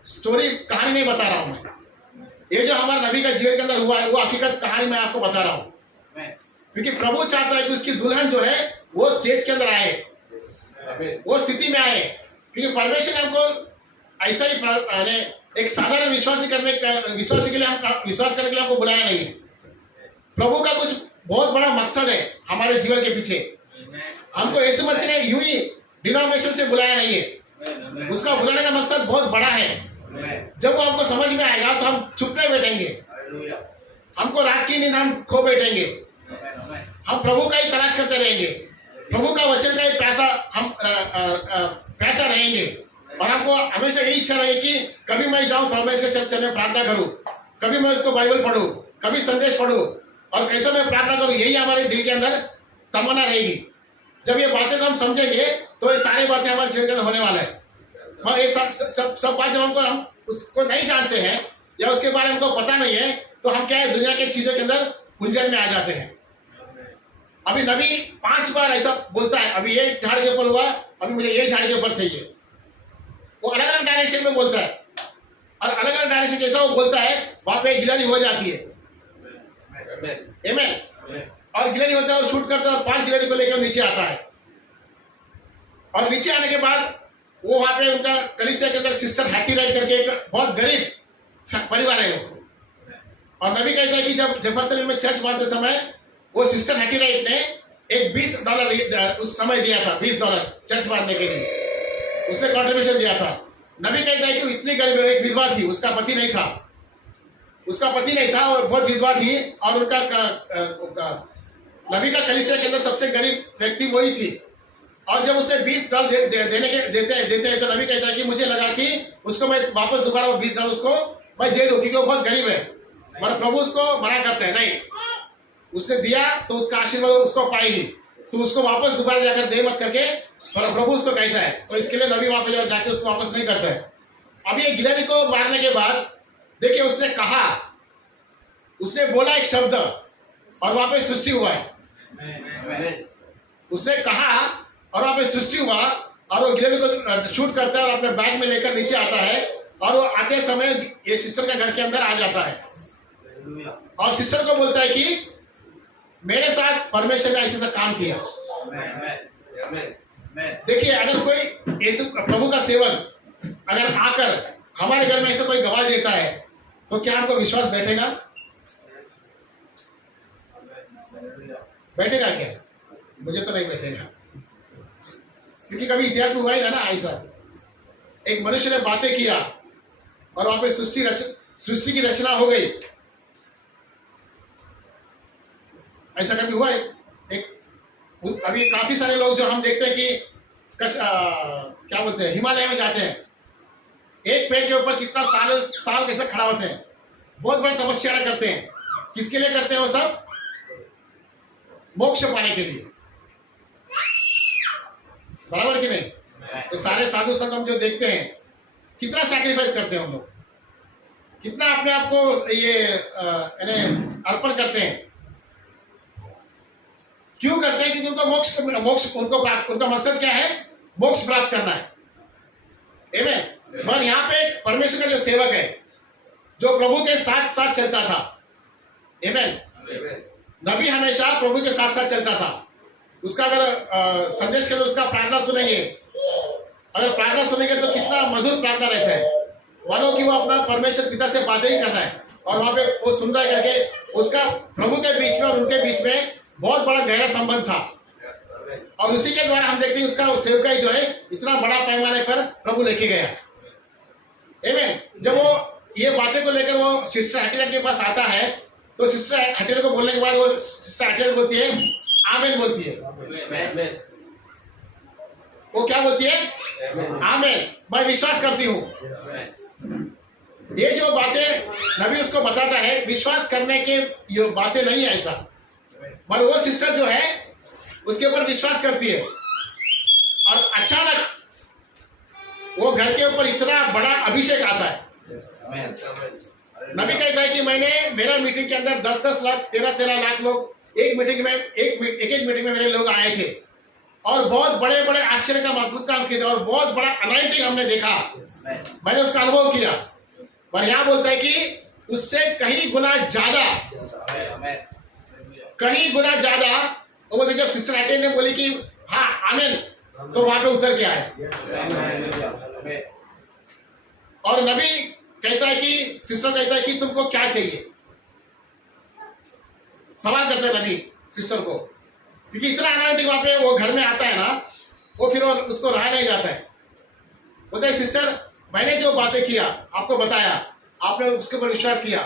स्टोरी कहानी नहीं बता रहा हूं मैं, ये जो हमारे नबी का जीवन के अंदर हुआ है वो हकीकत कहानी मैं आपको बता रहा हूं। क्योंकि प्रभु चाहता है कि उसकी दुल्हन जो है वो स्टेज के अंदर आए, वो स्थिति में आए। क्योंकि परमेश्वर ने हमको ऐसा ही एक साधारण विश्वास करने के लिए हमको बुलाया नहीं है। प्रभु का कुछ बहुत बड़ा मकसद है हमारे जीवन के पीछे। हमको यीशु मसीह ने यूं ही डिनोमिनेशन से बुलाया नहीं है, उसका बुलाने का मकसद बहुत बड़ा है। जब वो हमको समझ में आएगा तो हम चुप नहीं बैठेंगे, हमको रात की नींद हम खो बैठेंगे, हम प्रभु का ही तलाश करते रहेंगे, प्रभु का वचन का ही प्यासा रहेंगे। और हमको हमेशा यही इच्छा रहे कि कभी मैं जाऊं परमेश्वर के चर्च में प्रार्थना करूं, कभी मैं उसको बाइबल पढूं, कभी संदेश पढूं, और कैसे मैं प्रार्थना करूं, यही हमारे दिल के अंदर तमन्ना रहेगी। जब ये बातें को हम समझेंगे तो ये सारी बातें हमारे जीवन के अंदर होने वाला है। मगर ये सब बात जब हम उसको नहीं जानते हैं या उसके बारे में हमको पता नहीं है तो हम क्या है, दुनिया के चीजों के अंदर उलझन में आ जाते हैं। अभी नबी 5 बार ऐसा बोलता है, अभी ये झाड़ के ऊपर हुआ, अभी मुझे ये झाड़ के ऊपर चाहिए। वो अलग अलग डायरेक्शन में बोलता है और अलग अलग डायरेक्शन जैसा वो बोलता है वहां पे गिलहरी हो जाती है। आमीन। और गिलहरी होता है, वो शूट करता है और 5 गिलहरी को लेकर नीचे आता है। और नीचे आने के बाद वो वहां पे उनका कलीसिया के अंदर सिस्टर हैटी राइट करके एक बहुत गरीब परिवार है वो। और नबी कहता है कि जब जेफरसन में चर्च बांधते समय वो सिस्टर हैटी राइट ने एक $20 उस समय दिया था, $20 चर्च बांधने के लिए उसने कंट्रीब्यूशन दिया था। नबी कहता है कि इतनी गरीब, एक विधवा थी, उसका पति नहीं था, और बहुत विधवा थी। और उनका नबी का कलीसिया के अंदर सबसे गरीब व्यक्ति वही थी। और जब उसे $20 देते हैं तो नबी कहता है कि मुझे लगा कि उसको मैं वापस दोबारा वो $20 उसको मैं दे दूं, क्योंकि वो बहुत गरीब है। मगर प्रभु उसको मना करते हैं, नहीं, उसने दिया तो उसका आशीर्वाद उसको पाएगी, तो उसको वापस दोबारा जाकर दे मत करके प्रभु उसको कहता है। तो इसके लिए नबी वहां पे जाके उसको वापस नहीं करता है। अब ये गिलहरी को मारने के बाद देखिए उसने कहा, उसने बोला एक शब्द, और वहां पे सृष्टि हुआ है। उसने कहा और वहां पे सृष्टि हुआ, और वो गिरवी को शूट करता है और अपने बैग में लेकर नीचे आता है, और वो आते समय ये सिस्टर के घर के अंदर आ जाता है और सिस्टर को बोलता है कि मेरे साथ परमेश्वर ने ऐसे से काम किया। देखिए, अगर कोई यीशु प्रभु का सेवक अगर आकर हमारे घर में ऐसे कोई गवाह देता है तो क्या हमको विश्वास बैठेगा? बैठेगा क्या? मुझे तो नहीं बैठेगा, क्योंकि कभी इतिहास में हुआ ही ना ऐसा, एक मनुष्य ने बातें किया और वहां पे सृष्टि की रचना हो गई। ऐसा कभी हुआ है? एक अभी काफी सारे लोग जो हम देखते हैं कि क्या बोलते हैं, हिमालय में जाते हैं, एक पेड़ के ऊपर कितना साल कैसे खड़ा होते हैं, बहुत बड़ी तपस्या करते हैं। किसके लिए करते हैं वो सब? मोक्ष पाने के लिए, बराबर कि नहीं? ये सारे साधु संत हम जो देखते हैं कितना सैक्रिफाइस करते हैं हम लोग, कितना अपने आप को ये अर्पण करते हैं। क्यों करते हैं? क्योंकि उनको मोक्ष उनका मकसद क्या है? मोक्ष प्राप्त करना है। आमीन। पर यहाँ पे परमेश्वर का जो सेवक है, जो प्रभु के साथ साथ चलता था, आमीन, नबी हमेशा प्रभु के साथ साथ चलता था। उसका अगर संदेश के लिए उसका प्रार्थना सुनेंगे, अगर प्रार्थना सुनेंगे तो कितना मधुर प्रार्थना रहता है, मानो कि वो अपना परमेश्वर पिता से बातें ही कर रहा है, और वहां पे वो सुन रहा करके उसका प्रभु के बीच में और उनके बीच में बहुत बड़ा गहरा संबंध था। और उसी के द्वारा हम देखते हैं उसका सेवकाई जो है इतना बड़ा पैमाने पर प्रभु लेके गया। आमीन। जब वो ये बातें को लेकर वो सिस्टर हटेलर के पास आता है तो सिस्टर हटेलर को बोलने के बाद वो सिस्टर हटेलर बोलती है आमीन, बोलती है। वो क्या बोलती है? आमीन, मैं विश्वास करती हूँ। ये जो बातें नबी उसको बताता है, विश्वास करने के ये बातें नहीं है ऐसा, पर वो सिस्टर जो है उसके ऊपर विश्वास करती है, और अचानक वो घर के ऊपर इतना बड़ा अभिषेक आता है। नबी कहता है कि मेरा मीटिंग के अंदर 10-10 लाख 13-13 लाख लोग एक मीटिंग में एक मीटिंग में मेरे लोग आए थे, और बहुत बड़े बड़े आश्चर्य का अद्भुत काम किए थे, और बहुत बड़ा अनाइंटिंग हमने देखा, मैंने उसका अनुभव किया। पर यहाँ बोलता है कि उससे कहीं गुना ज्यादा वो बोलते, जब सिस्टर हटेल ने बोली कि हाँ आमीन, तो वहां पे उतर के आए। और नबी कहता है कि सिस्टर कहता है कि तुमको क्या चाहिए? सवाल करते हैं नबी सिस्टर को, क्योंकि इतना अनाइंटिंग वहां पे वो घर में आता है ना, वो फिर उसको रहा नहीं जाता है। बोलता है सिस्टर, मैंने जो बातें किया आपको बताया, आपने उसके ऊपर विश्वास किया,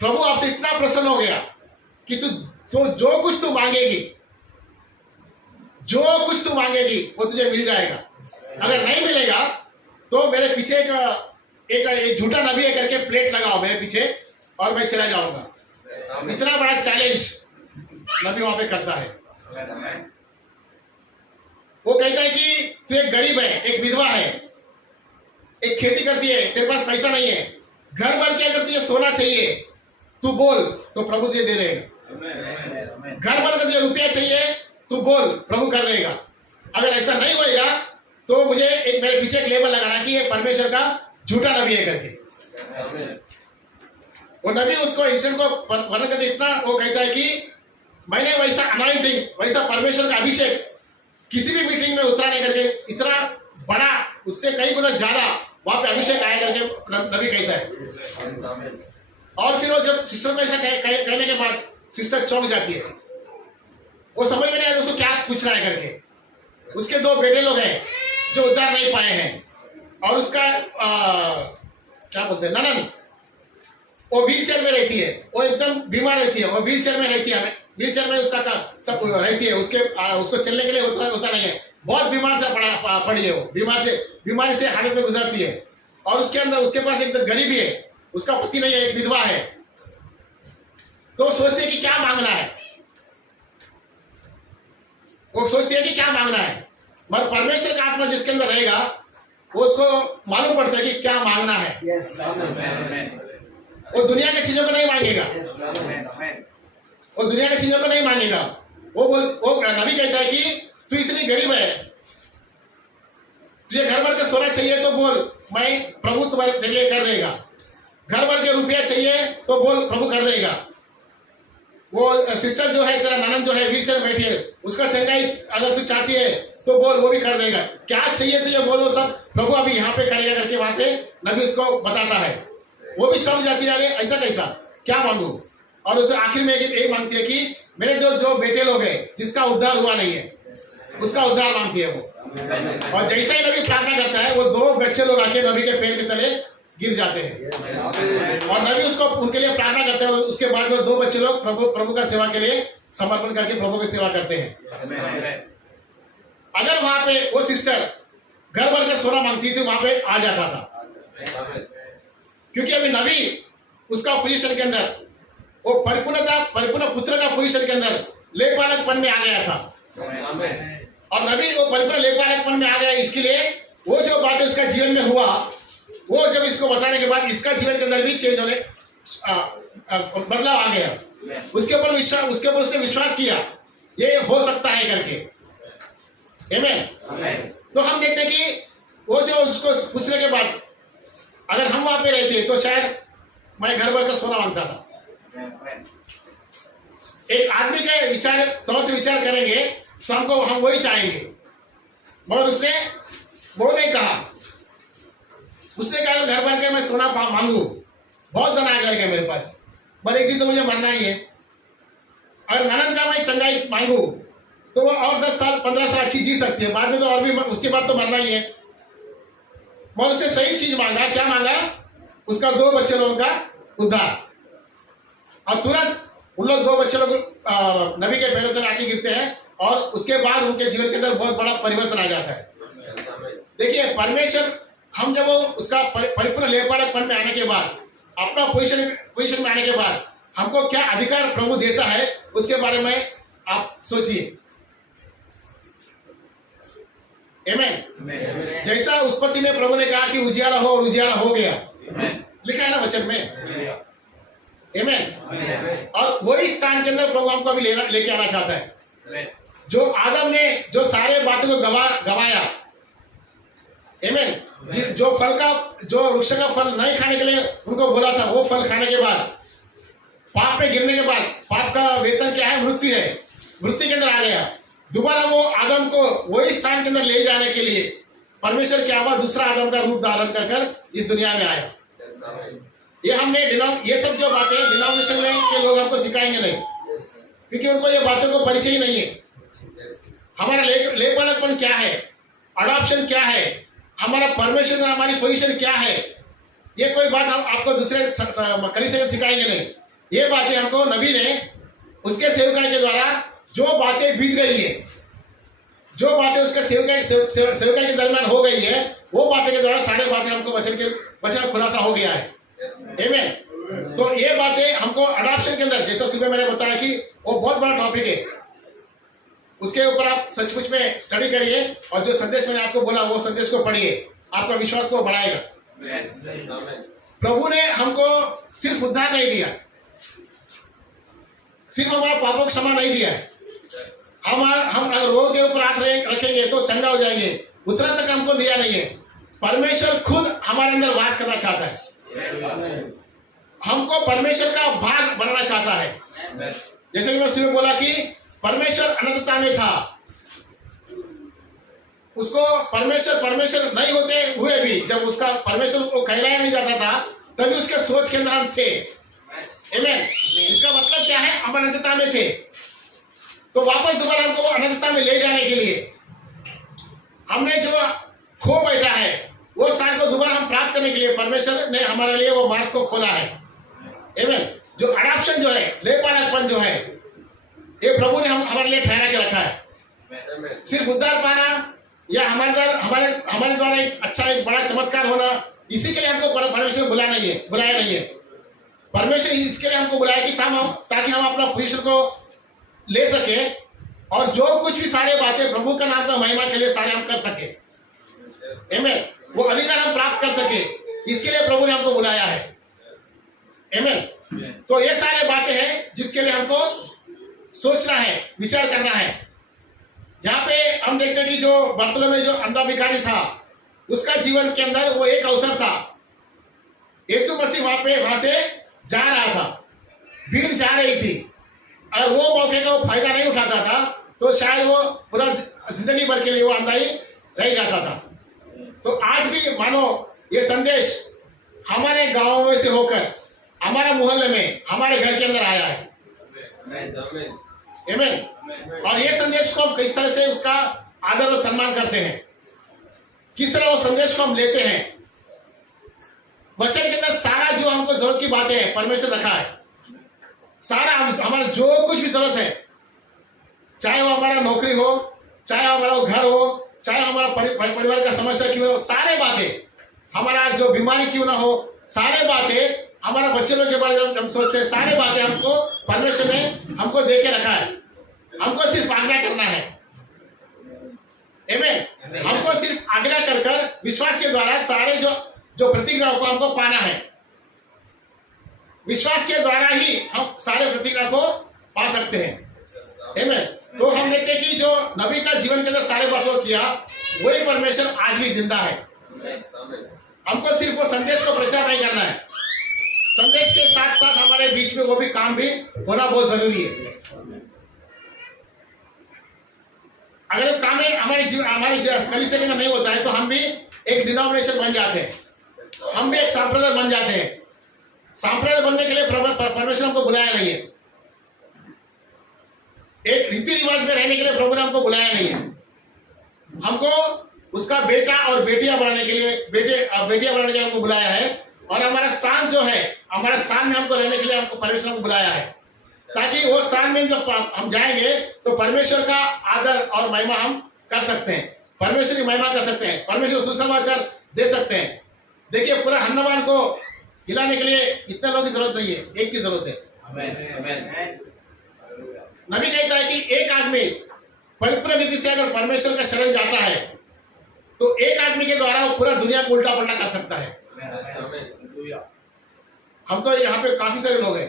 प्रभु आपसे इतना प्रसन्न हो गया कि तू जो कुछ तू मांगेगी वो तुझे मिल जाएगा। अगर नहीं मिलेगा तो मेरे पीछे एक झूठा नबी है करके प्लेट लगाओ मेरे पीछे और मैं चला जाऊंगा। इतना बड़ा चैलेंज नबी वहां पे करता है। वो कहता है कि तू एक गरीब है, एक विधवा है, एक खेती करती है, तेरे पास पैसा नहीं है, घर भर के अगर तुझे सोना चाहिए तू बोल तो प्रभु तुझे दे देगा। घर भर का तुझे रुपया चाहिए तू बोल, प्रभु कर देगा। अगर ऐसा नहीं होएगा तो मुझे मेरे पीछे एक लेबल लगाना कि ये परमेश्वर का झूठा नबी है करके। वो नबी उसको इंसिडेंट को वर्णन करके इतना वो कहता है कि मैंने वैसा अनाइंटिंग, वैसा परमेश्वर का अभिषेक किसी भी मीटिंग में उतरा नहीं करके, इतना बड़ा, उससे कई गुना ज्यादा वहां पे अभिषेक आया करके नबी कहता है। और फिर वो जब सिस्टर को ऐसा कहने के बाद सिस्टर चौंक जाती है, वो समझ में नहीं आया उसको क्या पूछना है करके। उसके 2 बेटे लोग हैं जो उद्धार नहीं पाए हैं, और उसका क्या बोलते हैं ननन, वो व्हील चेयर में रहती है, वो एकदम बीमार रहती है, वो व्हील चेयर में रहती है, व्हील चेयर में उसका सब रहती है, उसको चलने के लिए होता नहीं है, बहुत बीमार से पड़ी है, वो बीमारी से हालत में गुजरती है। और उसके अंदर उसके पास एक गरीबी है, उसका पति नहीं है, एक विधवा है। तो सोचती है कि क्या मांगना है, वो सोचती है कि क्या मांगना है, मगर परमेश्वर का आत्मा जिसके अंदर रहेगा वो उसको मालूम पड़ता है कि क्या मांगना है। वो दुनिया की चीजों को नहीं मांगेगा, वो दुनिया की चीजों को नहीं मांगेगा। वो नबी कहता है कि तू इतनी गरीब है, तुझे घर भर के सोना चाहिए तो बोल, मैं प्रभु तुम्हारे तेरे लिए कर देगा। घर भर के रुपया चाहिए तो बोल, प्रभु कर देगा। वो सिस्टर जो है, तेरा ननद जो है व्हीलचेयर बैठी है, उसका चंगाई अगर तू चाहती है तो बोल, वो भी कर देगा। क्या चाहिए तुझे बोल, वो सब प्रभु अभी यहाँ पे करेगा करके वहां पे नबी उसको बताता है। वो भी चौंक जाती है, अरे ऐसा कैसा, क्या मांगू। और उसे आखिर में यही मांगती है कि मेरे जो बेटे लोग हैं जिसका उद्धार हुआ नहीं है, उसका उद्धार मांगती है वो। और जैसे ही नबी प्रार्थना करता है, वो 2 बच्चे लोग आके नबी के पैर के तले गिर जाते हैं और नबी उसको उनके लिए प्रार्थना करते हैं। और उसके बाद में 2 बच्चे लोग प्रभु का सेवा के लिए समर्पण करके प्रभु की सेवा करते हैं। अगर वहां पे वो सिस्टर घर भर कर सोना मांगती थी, वहां पे आ जाता था, क्योंकि अभी नबी उसका पोजीशन के अंदर, वो परिपूर्ण पुत्र का पोजीशन के अंदर लेखपालकपन में आ गया था। और नबी वो परिपूर्ण लेखपालकपन में आ गया, इसके लिए वो जो बातें उसका जीवन में हुआ, वो जब इसको बताने के बाद इसका जीवन के अंदर भी चेंज होने बदलाव आ गया। उसके ऊपर उसने विश्वास किया, ये हो सकता है करके। आमीन। तो हम देखते हैं कि वो जो उसको पूछने के बाद अगर हम वहां पे रहते तो शायद मैं घर भर का सोना मांगता था। एक आदमी के विचार तौर से विचार करेंगे तो हम वही चाहेंगे, मगर उसने वो नहीं कहा। उसने कहा घर भर के मैं सोना मांगू, बहुत धन आ जाएगा मेरे पास, पर एक दिन तो मुझे मरना ही है। अगर ननद का मैं चंगाई मांगू तो वो और 10 साल 15 साल अच्छी जी सकती है, बाद में तो और भी, उसके बाद तो मरना ही है। मैं उससे सही चीज मांगा, क्या मांगा, उसका 2 बच्चे लोगों का उद्धार। और तुरंत उन लोग 2 बच्चे लोग नबी के पैरों तले आके गिरते हैं और उसके बाद उनके जीवन के अंदर बहुत बड़ा परिवर्तन आ जाता है। देखिए परमेश्वर, हम जब उसका परिपूर्ण लेखपालकपन में आने के बाद, अपना पोजीशन में आने के बाद हमको क्या अधिकार प्रभु देता है, उसके बारे में आप सोचिए। आमीन। जैसा उत्पत्ति में प्रभु ने कहा कि उजियाला हो, और उजियाला हो गया, लिखा है ना वचन में। आमीन। और वही स्थान के अंदर प्रभु हमको अभी लेके आना चाहता है। जो आदम ने जो सारे बातों को गवाया, आमीन, जो वृक्ष का फल नहीं खाने के लिए उनको बोला था, वो फल खाने के बाद, पाप में गिरने के बाद, पाप का वेतन क्या है, मृत्यु है, मृत्यु के अंदर आ गया। दोबारा वो आदम को वही स्थान के अंदर ले जाने के लिए परमेश्वर क्या हुआ, दूसरा आदम का रूप धारण कर इस दुनिया में आया। ये सब जो बातें डिनोमिनेशन में के लोग हमको सिखाएंगे नहीं, क्योंकि उनको ये बातों को परिचय ही नहीं है। हमारा लेखपालकपन क्या है, अडॉप्शन क्या है, हमारा परमेश्वर का हमारी पोजीशन क्या है, ये कोई बात हम आपको दूसरे कलीसिया में सिखाएंगे नहीं। ये बातें हमको नबी ने उसके सेवकाई के द्वारा जो बातें बीत गई है, जो बातें उसके सेवकाई के दरमियान हो गई है, वो बातें के द्वारा सारे बातें हमको वचन का खुलासा हो गया है। आमीन। तो ये बातें हमको अडॉप्शन के अंदर, जैसा सुबह मैंने बताया कि वो बहुत बड़ा टॉपिक है, उसके ऊपर आप सचमुच में स्टडी करिए और जो संदेश मैंने आपको बोला वो संदेश को पढ़िए, आपका विश्वास को बढ़ाएगा। प्रभु ने हमको सिर्फ उद्धार नहीं दिया, सिर्फ हमारा पापों को क्षमा नहीं दिया। हम अगर रोग के ऊपर हाथ रखेंगे तो चंगा हो जाएंगे, उतना तक हमको दिया नहीं है। परमेश्वर खुद हमारे अंदर वास करना चाहता है, हमको परमेश्वर का भाग बनाना चाहता है। जैसे कि मैं सुबह बोला कि परमेश्वर अनंतता में था, उसको परमेश्वर नहीं होते हुए भी जब उसका परमेश्वर को कहलाया नहीं जाता था, तभी उसके सोच के अंदर हम थे। आमीन। इसका मतलब क्या है, हम अनंतता में थे, तो वापस दोबारा हमको अनंतता में ले जाने के लिए हमने जो खो बैठा है वो स्थान को दोबारा हम प्राप्त करने के लिए परमेश्वर ने हमारे लिए वो मार्ग को खोला है। आमीन। जो अडॉप्शन जो है, लेखपालकपन जो है, ये प्रभु ने हमारे लिए ठहरा के रखा है। सिर्फ उद्धार पाना या हमारे द्वारा एक बड़ा चमत्कार होना, इसी के लिए हमको परमेश्वर बुलाया नहीं है। परमेश्वर इसके लिए हमको बुलाया कि ताकि हम अपना पोजीशन को ले सके और जो कुछ भी सारे बातें प्रभु का नाम का महिमा के लिए सारे हम कर सके। आमीन। वो अधिकार हम प्राप्त कर सके, इसके लिए प्रभु ने हमको बुलाया है। आमीन। तो ये सारे बातें हैं जिसके लिए हमको सोचना है, विचार करना है। यहाँ पे हम देखते हैं कि जो बर्तुलो में जो अंधा भिखारी था, उसका जीवन के अंदर वो एक अवसर था। यीशु मसीह वहां से जा रहा था, भीड़ जा रही थी, और वो मौके का वो फायदा नहीं उठाता था तो शायद वो पूरा जिंदगी भर के लिए वो अंधा ही रह जाता था। तो आज भी मानो ये संदेश हमारे गांव में से होकर हमारे मोहल्ले में, हमारे घर के अंदर आया है। आमीन। और ये संदेश को हम किस तरह से उसका आदर और सम्मान करते हैं, किस तरह वो संदेश को हम लेते हैं। वचन के अंदर सारा जो हमको जरूरत की बातें हैं परमेश्वर रखा है। सारा हमारा जो कुछ भी जरूरत है, चाहे वो हमारा नौकरी हो, चाहे हमारा घर हो, चाहे हमारा परिवार का समस्या क्यों हो, सारे बातें, हमारा जो बीमारी क्यों ना हो, सारे बातें, हमारा बच्चे लोग के बारे में हम सोचते हैं, सारे बातें हमको परमेश्वर ने हमको दे के रखा है। हमको सिर्फ आज्ञा करना है। आमीन। हमको सिर्फ आज्ञा कर कर विश्वास के द्वारा सारे जो प्रतिज्ञा को हमको पाना है। विश्वास के द्वारा ही हम सारे प्रतिज्ञा को पा सकते हैं। आमीन। तो हम देखते हैं कि जो नबी का जीवन के अंदर सारे बातों को किया, वही परमेश्वर आज भी जिंदा है। हमको सिर्फ वो संदेश को प्रचार नहीं करना है, संदेश के साथ साथ हमारे बीच में वो भी काम भी होना बहुत जरूरी है। अगर काम हमारे कलीसिया के अंदर नहीं होता है तो हम भी एक डिनोमिनेशन बन जाते हैं, हम भी एक सांप्रदाय बन जाते हैं। सांप्रदाय बनने के लिए परमेश्वर हमको बुलाया नहीं है, एक रीति रिवाज में रहने के लिए प्रभु ने हमको बुलाया नहीं है। हमको उसका बेटा और बेटियां बनाने के लिए, बेटियां बनाने के लिए हमको बुलाया है। और हमारा स्थान जो है, हमारा स्थान में हमको रहने के लिए हमको परमेश्वर को बुलाया है, ताकि वो स्थान में जब हम जाएंगे तो परमेश्वर का आदर और महिमा हम कर सकते हैं, परमेश्वर की महिमा कर सकते हैं, परमेश्वर सुसमाचार दे सकते हैं। देखिए, पूरा हन्नवान को हिलाने के लिए इतने लोगों की जरूरत नहीं है, एक की जरूरत है। नबी कहता है कि एक आदमी परिपूर्ण रीति से अगर परमेश्वर का शरण जाता है तो एक आदमी के द्वारा वो पूरा दुनिया को उल्टा पलटा कर सकता है। हम तो यहाँ पे काफी सारे लोग हैं,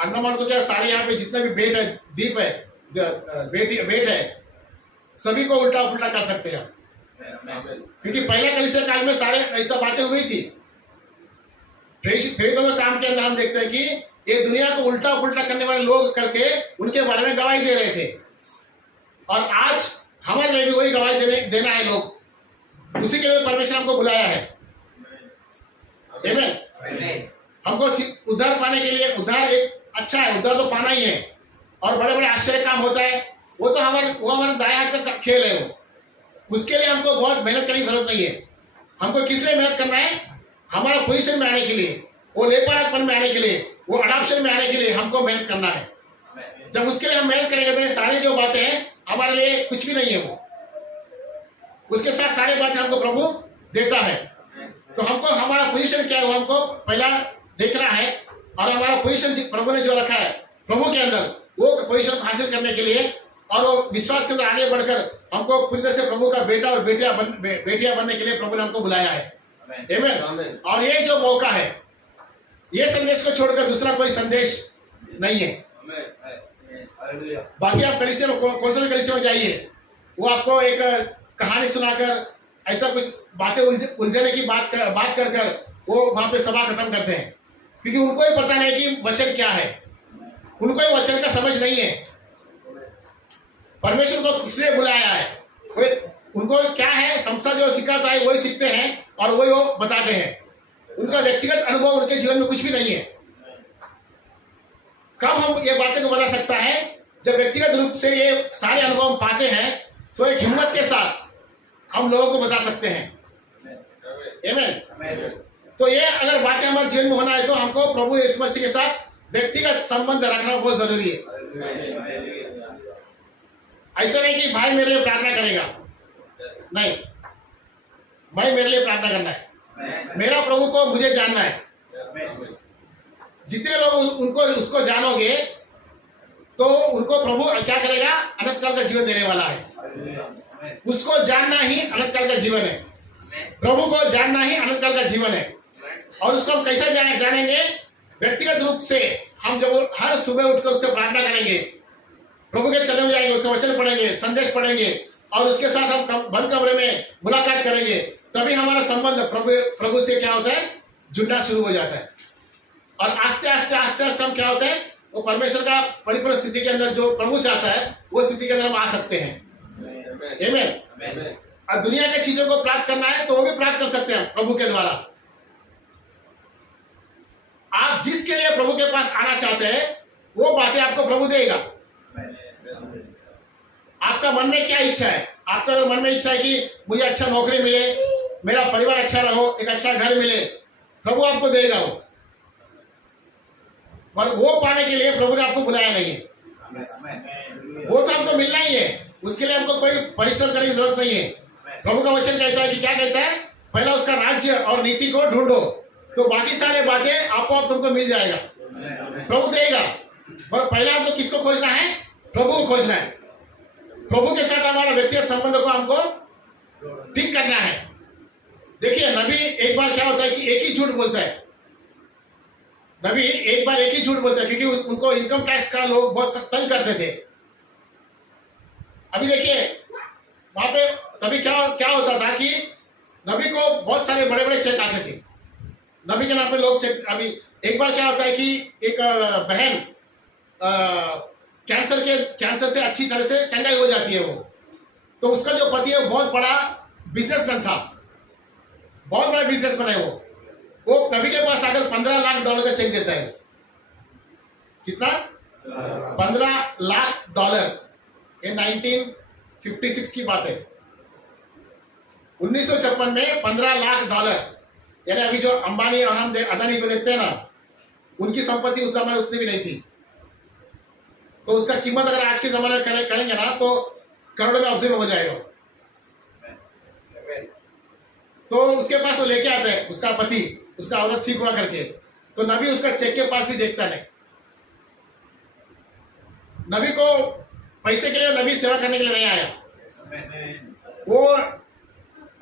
अंडमान को क्या सारे यहाँ पे जितने भी बेट है, द्वीप है, बेट है, सभी को उल्टा पुल्टा कर सकते हैं। क्योंकि पहले कलीसिया काल में सारे ऐसा बातें हुई थी। प्रेरितों के काम के अंदर हम देखते हैं कि ये दुनिया को उल्टा पुल्टा करने वाले लोग करके उनके बारे में गवाही दे रहे थे, और आज हमारे लिए भी वही गवाही देना है लोग। उसी के लिए परमेश्वर हमको बुलाया है। आमीन। हमको उद्धार पाने के लिए, उद्धार एक अच्छा है, उद्धार तो पाना ही है, और बड़े बड़े आश्चर्य काम होता है, वो तो हमारे दाएं हाथ का खेल है। वो उसके लिए हमको बहुत मेहनत करने की जरूरत नहीं है। हमको किस लिए मेहनत करना है? हमारा पोजीशन में आने के लिए, वो लेपारकपन में आने के लिए, वो अडॉप्शन में आने के लिए हमको मेहनत करना है। जब उसके लिए हम मेहनत करेंगे तो ये सारी जो बातें हैं हमारे लिए कुछ भी नहीं है। वो उसके साथ सारी बातें हमको प्रभु देता है। तो हमको हमारा पोजीशन क्या है वो हमको पहला देखना है, और हमारा पोजीशन प्रभु ने जो रखा है प्रभु के अंदर, वो पोजीशन को हासिल करने के लिए और वो विश्वास के अंदर आगे बढ़कर हमको पूरी तरह से प्रभु का बेटा और बेटियां बनने के लिए प्रभु ने हमको बुलाया है। आमीन। और ये जो मौका है, ये संदेश को छोड़कर दूसरा कोई संदेश नहीं है। बाकी आप कलीसिया में कौन सा भी कलीसिया में जाइए, वो आपको एक कहानी सुनाकर ऐसा कुछ बातें उलझने की बात कर वो वहां पे सभा खत्म करते हैं, क्योंकि उनको ही पता नहीं कि वचन क्या है, उनको ही वचन का समझ नहीं है। परमेश्वर को किसने बुलाया है, उनको क्या है, संस्था जो सिखाता है वही सीखते हैं और वही वो बताते हैं। उनका व्यक्तिगत अनुभव उनके जीवन में कुछ भी नहीं है। कब हम ये बातें को बता सकता है? जब व्यक्तिगत रूप से ये सारे अनुभव हम पाते हैं तो एक हिम्मत के साथ हम लोगों को बता सकते हैं। आमीन। तो ये अगर बातें हमारे जीवन में होना है तो हमको प्रभु यीशु मसीह के साथ व्यक्तिगत संबंध रखना बहुत जरूरी है। ऐसा नहीं कि भाई मेरे लिए प्रार्थना करेगा, नहीं, भाई मेरे लिए प्रार्थना करना है, मेरा प्रभु को मुझे जानना है। जितने लोग उनको उसको जानोगे तो उनको प्रभु क्या करेगा? अनंत काल का जीवन देने वाला है। उसको जानना ही अनंत काल का जीवन है, प्रभु को जानना ही अनंत काल का जीवन है। और उसको हम कैसे जानेंगे? व्यक्तिगत रूप से हम जब हर सुबह उठकर उसका प्रार्थना करेंगे, प्रभु के चरण में जाएंगे, उसका वचन पढ़ेंगे, संदेश पढ़ेंगे और उसके साथ हम बंद कमरे में मुलाकात करेंगे, तभी हमारा संबंध प्रभु से क्या होता है, जुड़ना शुरू हो जाता है। और आस्ते आस्ते आस्ते आस्ते हम क्या होता है, वो परमेश्वर का परिपूर्ण स्थिति के अंदर जो प्रभु चाहता है वो स्थिति के अंदर हम आ सकते हैं। आमीन। और दुनिया के चीजों को प्राप्त करना है तो वो भी प्राप्त कर सकते हैं प्रभु के द्वारा। आप जिसके लिए प्रभु के पास आना चाहते हैं वो बातें आपको प्रभु देगा। आपका मन में क्या इच्छा है? आपका अगर मन में इच्छा है कि मुझे अच्छा नौकरी मिले, मेरा परिवार अच्छा रहो, एक अच्छा घर मिले, प्रभु आपको देगा वो। पर वो पाने के लिए प्रभु ने आपको बुलाया नहीं है। वो तो आपको मिलना ही है, उसके लिए आपको कोई परिश्रम करने की जरूरत नहीं है। प्रभु का वचन कहता है कि क्या कहता है, पहला उसका राज्य और नीति को ढूंढो तो बाकी सारे बातें आपको आप तुमको मिल जाएगा, प्रभु देगा। पर पहले आपको किसको खोजना है? प्रभु को खोजना है। प्रभु के साथ हमारा व्यक्तिगत संबंध को हमको ठीक करना है। देखिए नबी एक बार क्या होता है कि एक ही झूठ बोलता है। नबी एक बार एक ही झूठ बोलता है क्योंकि उनको इनकम टैक्स का लोग बहुत तंग करते थे। अभी देखिए वहां पे तभी क्या होता था कि नबी को बहुत सारे बड़े बड़े चेक आते थे, नबी के नाम पे लोग चेक। अभी एक बार क्या होता है कि एक बहन कैंसर से अच्छी तरह से चंगाई हो जाती है वो, तो उसका जो पति है वो बहुत बड़ा बिजनेसमैन था, बहुत बड़ा बिजनेसमैन है वो नबी के पास आकर $15 लाख का चेक देता है। कितना? $15 लाख। ये 1956 की बात है। 1956 में $15 लाख, यानी अभी जो अंबानी और हम अदानी को देखते हैं ना, उनकी संपत्ति उस समय उतनी भी नहीं थी। तो उसका कीमत अगर आज के जमाने में करेंगे ना तो करोड़ों में ऑब्जर्व हो जाएगा। तो उसके पास वो लेके आता है उसका पति, उसका औरत ठीक हुआ करके, तो नबी उसका चेक के पास भी देखता नहीं। नबी को पैसे के लिए, नबी सेवा करने के लिए नहीं आया, वो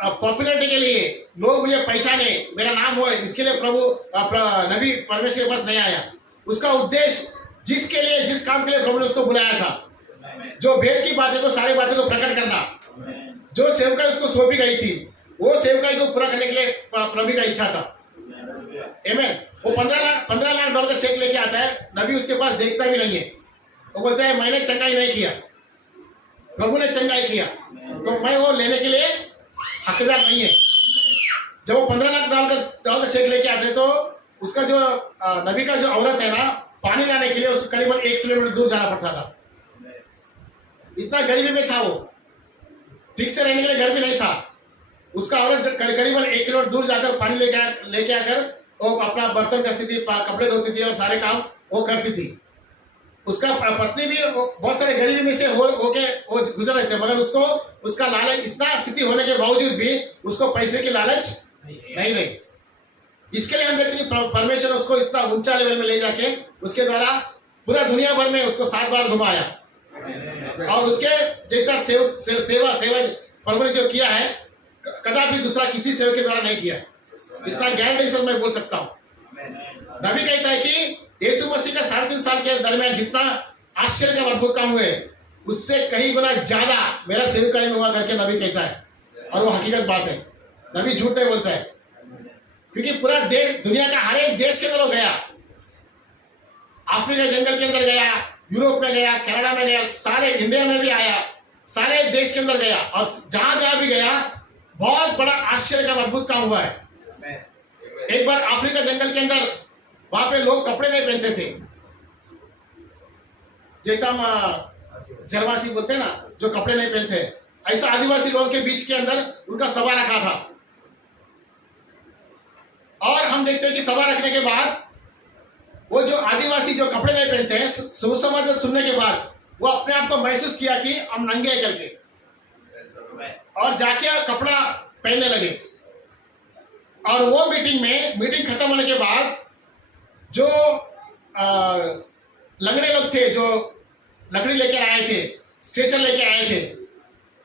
पॉपुलरिटी के लिए, लोग मुझे पहचाने, मेरा नाम हो, इसके लिए नबी परमेश्वर के पास नहीं आया। उसका उद्देश्य, जिसके लिए, जिस काम के लिए प्रभु ने उसको बुलाया था, जो भेद की बातें को, सारी बातें को प्रकट करना, जो सेवकाई उसको सौंपी गई थी, वो सेवकाई को पूरा करने के लिए प्रभु का इच्छा था। आमीन। वो $15 लाख का चेक लेके आता है, नबी उसके पास देखता भी नहीं है। वो बोलता है मैंने चंगाई नहीं किया, प्रभु ने चंगाई किया, तो मैं वो लेने के लिए हकदार नहीं है। जब वो $15 लाख का चेक लेके आते तो उसका जो नबी का जो औरत है ना, पानी लाने के लिए उसको करीबन 1 किलोमीटर दूर जाना पड़ता था। इतना गरीबी में था वो, ठीक से रहने के लिए घर भी नहीं था। उसका औरत करीबन 1 किलोमीटर दूर जाकर पानी लेके आकर वो अपना बर्तन करती थी, कपड़े धोती थी और सारे काम वो करती थी। उसका पत्नी भी बहुत सारे गरीबी में से होके वो गुजर रहे थे, मगर उसको उसका लालच, इतना स्थिति होने के बावजूद भी उसको पैसे की लालच नहीं रही। इसके लिए हम देखते हैं कि परमेश्वर उसको इतना ऊंचा लेवल में ले जाके उसके द्वारा पूरा दुनिया भर में उसको 7 बार घुमाया, और उसके जैसा सेवा प्रभु ने जो किया है कदापि दूसरा किसी सेवक के द्वारा नहीं किया। इतना गारंटी से मैं बोल सकता हूँ। नबी कहता है कि यीशु मसीह का 3.5 साल के दरमियान जितना आश्चर्य का अद्भुत काम हुए, उससे कहीं गुना ज्यादा मेरा सेवकाई में हुआ करके नबी कहता है, और वो हकीकत बात है। नबी झूठ नहीं बोलता है, क्योंकि पूरा देश, दुनिया का हर एक देश के अंदर वो गया। अफ्रीका जंगल के अंदर गया, यूरोप में गया, कनाडा में गया, सारे इंडिया में भी आया, सारे देश के अंदर गया, और जहां जहां भी गया बहुत बड़ा आश्चर्य का अद्भुत काम हुआ है। एक बार अफ्रीका जंगल के अंदर वहां पे लोग कपड़े नहीं पहनते थे, जैसा हम जनवासी बोलते हैं ना, जो कपड़े नहीं पहनते, ऐसा आदिवासी लोगों के बीच के अंदर उनका सभा रखा था। और हम देखते हैं कि सभा रखने के बाद वो जो आदिवासी जो कपड़े नहीं पहनते हैं, सुसमाचार सुनने के बाद वो अपने आप को महसूस किया कि हम नंगे हैं करके, और जाके कपड़ा पहनने लगे। और वो मीटिंग खत्म होने के बाद जो लंगड़े लोग थे, जो लकड़ी लेके आए थे, स्ट्रेचर लेके आए थे,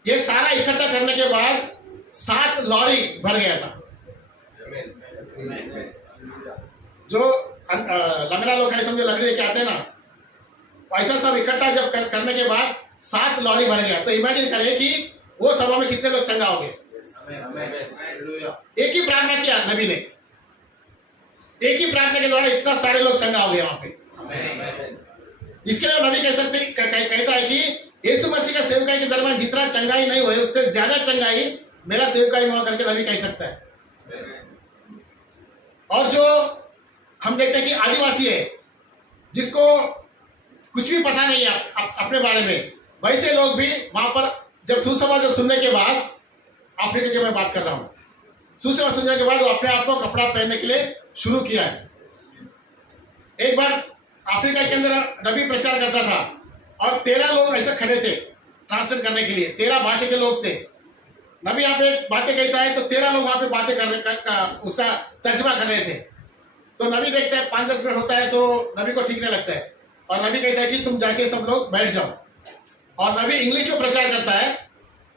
ये सारा इकट्ठा करने के बाद 7 लॉरी भर गया था। जो लंगड़ा लोग है, समझो लकड़ी लेके आते हैं ना, ऐसा सब इकट्ठा जब करने के बाद 7 लॉरी भर गया, तो इमेजिन करें कि वो सभा में कितने लोग चंगा हो गए। एक ही प्रार्थना किया नबी ने, एक ही प्रार्थना के द्वारा इतना सारे लोग चंगा हो गए वहां पे। इसके लिए नबी कह सकते कहता है कि यीशु मसीह का सेवकाई के दरमियान जितना चंगाई नहीं हुई उससे ज्यादा चंगाई मेरा सेवकाई में करके नबी कह सकता है। और जो हम देखते हैं कि आदिवासी है, जिसको कुछ भी पता नहीं है अपने बारे में, वैसे लोग भी वहां पर जब सुसमाचार सुनने के बाद, अफ्रीका की मैं बात कर रहा हूं, सुसमाचार सुनने के बाद वो अपने आप को कपड़ा पहनने के लिए शुरू किया है। एक बार अफ्रीका के अंदर नबी प्रचार करता था और 13 लोग ऐसे खड़े थे ट्रांसलेट करने के लिए, 13 भाषा के लोग थे। नबी यहाँ पे बातें कहता है तो 13 लोग वहां पे बातें उसका तर्जुमा कर रहे थे। तो नबी देखता है 5-10 मिनट होता है तो नबी को ठीक नहीं लगता है और नबी कहता है कि तुम जाके सब लोग बैठ जाओ। और नबी इंग्लिश में प्रचार करता है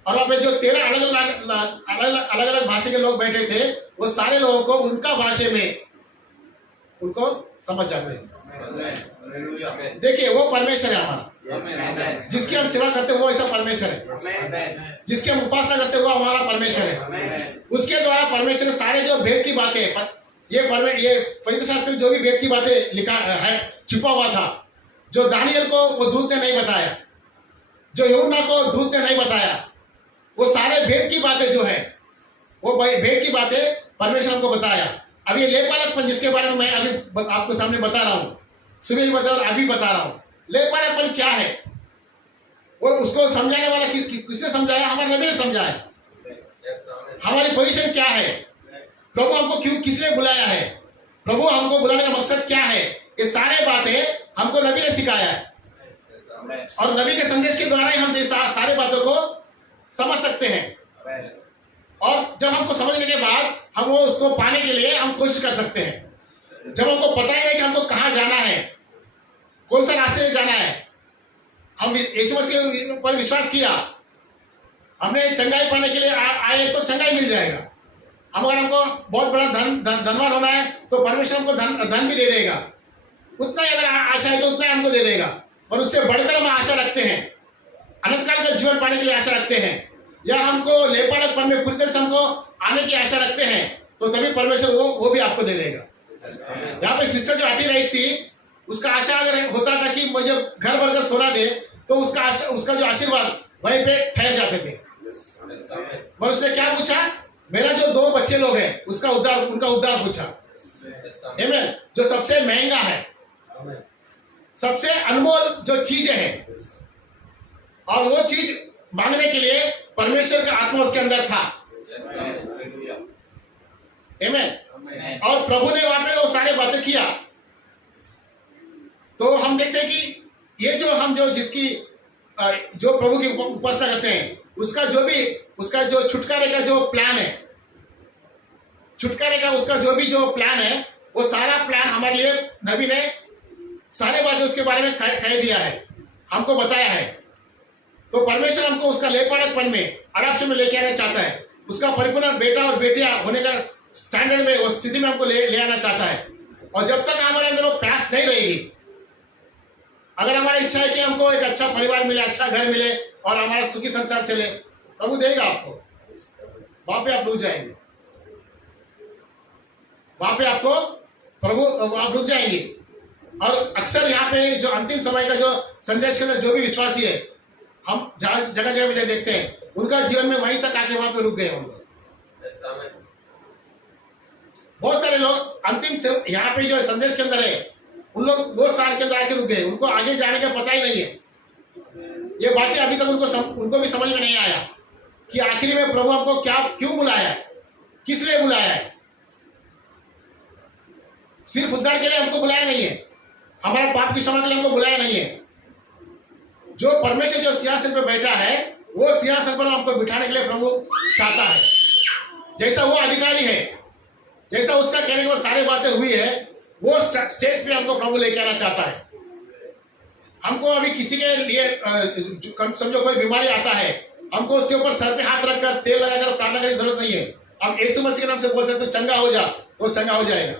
और वहाँ पे जो 13 अलग अलग भाषा के लोग बैठे थे वो सारे लोगों को उनका भाषा में उनको समझ जाते हैं। देखिए वो परमेश्वर है हमारा, जिसकी हम सेवा करते हैं वो ऐसा परमेश्वर है, जिसकी हम उपासना करते हैं वो हमारा परमेश्वर है। उसके द्वारा परमेश्वर ने सारे जो भेद की बातें, ये पवित्र शास्त्र में जो भी भेद की बातें लिखा है, छुपा हुआ था, जो दानियल को वो दूत ने नहीं बताया, जो यूहन्ना को दूत ने नहीं बताया, वो सारे भेद की बातें जो है वो भेद की बातें परमेश्वर हमको बताया। अभी ये लेपालकपन जिसके बारे में मैं अभी आपको सामने बता रहा हूँ, सुबह भी बता और अभी बता रहा हूँ, लेपालकपन क्या है वो उसको समझाने वाला किसने समझाया? हमारे नबी ने समझाया। हमारी पोजीशन क्या है, प्रभु हमको क्यों किसने बुलाया है, प्रभु हमको बुलाने का मकसद क्या है, ये सारे बातें हमको नबी ने सिखाया है। और नबी के संदेश के द्वारा ही हम सारे बातों को समझ सकते हैं। और जब हमको समझने के बाद हम वो उसको पाने के लिए हम कोशिश कर सकते हैं। जब हमको पता ही नहीं कि हमको कहाँ जाना है, कौन सा रास्ते से जाना है, हम यीशु मसीह पर विश्वास किया, हमने चंगाई पाने के लिए आए तो चंगाई मिल जाएगा। अगर हमको बहुत बड़ा धनवान होना है तो परमेश्वर हमको धन भी दे देगा, उतना ही अगर आशा है तो उतना ही हमको दे देगा। और उससे बढ़कर हम आशा रखते हैं, अनंत काल का जीवन पाने के लिए आशा रखते हैं, या हमको लेपालकपन में पूरी तरह से हमको आने की आशा रखते हैं, तो तभी परमेश्वर वो भी आपको दे देगा। यहाँ पे सिस्टर जो हटी रही थी, उसका आशा अगर होता था कि मुझे घर भर कर सोना दे, तो उसका जो आशीर्वाद वहीं पे ठहर जाते थे। और उसने क्या पूछा? मेरा जो 2 बच्चे लोग हैं उनका उद्धार पूछा। आमीन। जो सबसे महंगा है, सबसे अनमोल जो चीजें हैं, और वो चीज मांगने के लिए परमेश्वर का आत्मा उसके अंदर था। आमीन। और प्रभु ने वहां पे वो सारे बातें किया। तो हम देखते हैं कि ये जो प्रभु की उपासना करते हैं, उसका जो छुटकारे का जो प्लान है, छुटकारे का उसका जो प्लान है, वो सारा प्लान हमारे लिए नबी ने सारे बातें उसके बारे में कह दिया है, हमको बताया है। तो परमेश्वर हमको उसका लेपालकपन में, अडॉप्शन में लेके आना चाहता है। उसका परिपूर्ण बेटा और बेटिया होने का स्टैंडर्ड में, उस स्थिति में हमको ले आना चाहता है। और जब तक हमारे अंदर वो प्यास नहीं रहेगी, अगर हमारी इच्छा है कि हमको एक अच्छा परिवार मिले, अच्छा घर मिले और हमारा सुखी संसार चले, प्रभु देगा आपको। वहां पे आप रुक जाएंगे, वहां पे आपको आप रुक जाएंगे। और अक्सर यहाँ पे जो अंतिम समय का जो संदेश के अंदर जो भी विश्वासी है, हम जगह जगह पे देखते हैं, उनका जीवन में वहीं तक आके वहां पे रुक गए हम लोग। बहुत सारे लोग अंतिम से यहाँ पे जो संदेश के अंदर है, उन लोग वो स्थान के अंदर आके रुक गए, उनको आगे जाने का पता ही नहीं है। ये बातें अभी तक उनको भी समझ में नहीं आया कि आखिरी में प्रभु हमको क्यों बुलाया है, किस लिए बुलाया है। सिर्फ उद्धार के लिए हमको बुलाया नहीं है, हमारा पाप की क्षमा के लिए हमको बुलाया नहीं है। जो परमेश्वर जो सिंहासन पर बैठा है, वो सिंहासन पर हमको बिठाने के लिए प्रभु चाहता है। जैसा वो अधिकारी है, जैसा उसका कहने के बाद सारी बातें हुई है, वो स्टेज पे हमको प्रभु लेके आना चाहता है। हमको अभी किसी के लिए समझो कोई बीमारी आता है, हमको उसके ऊपर सर पे हाथ रखकर तेल लगाकर प्रार्थना करने की जरूरत नहीं है। हम यीशु मसीह के नाम से बोल सकते तो चंगा हो जा, तो चंगा हो जाएगा।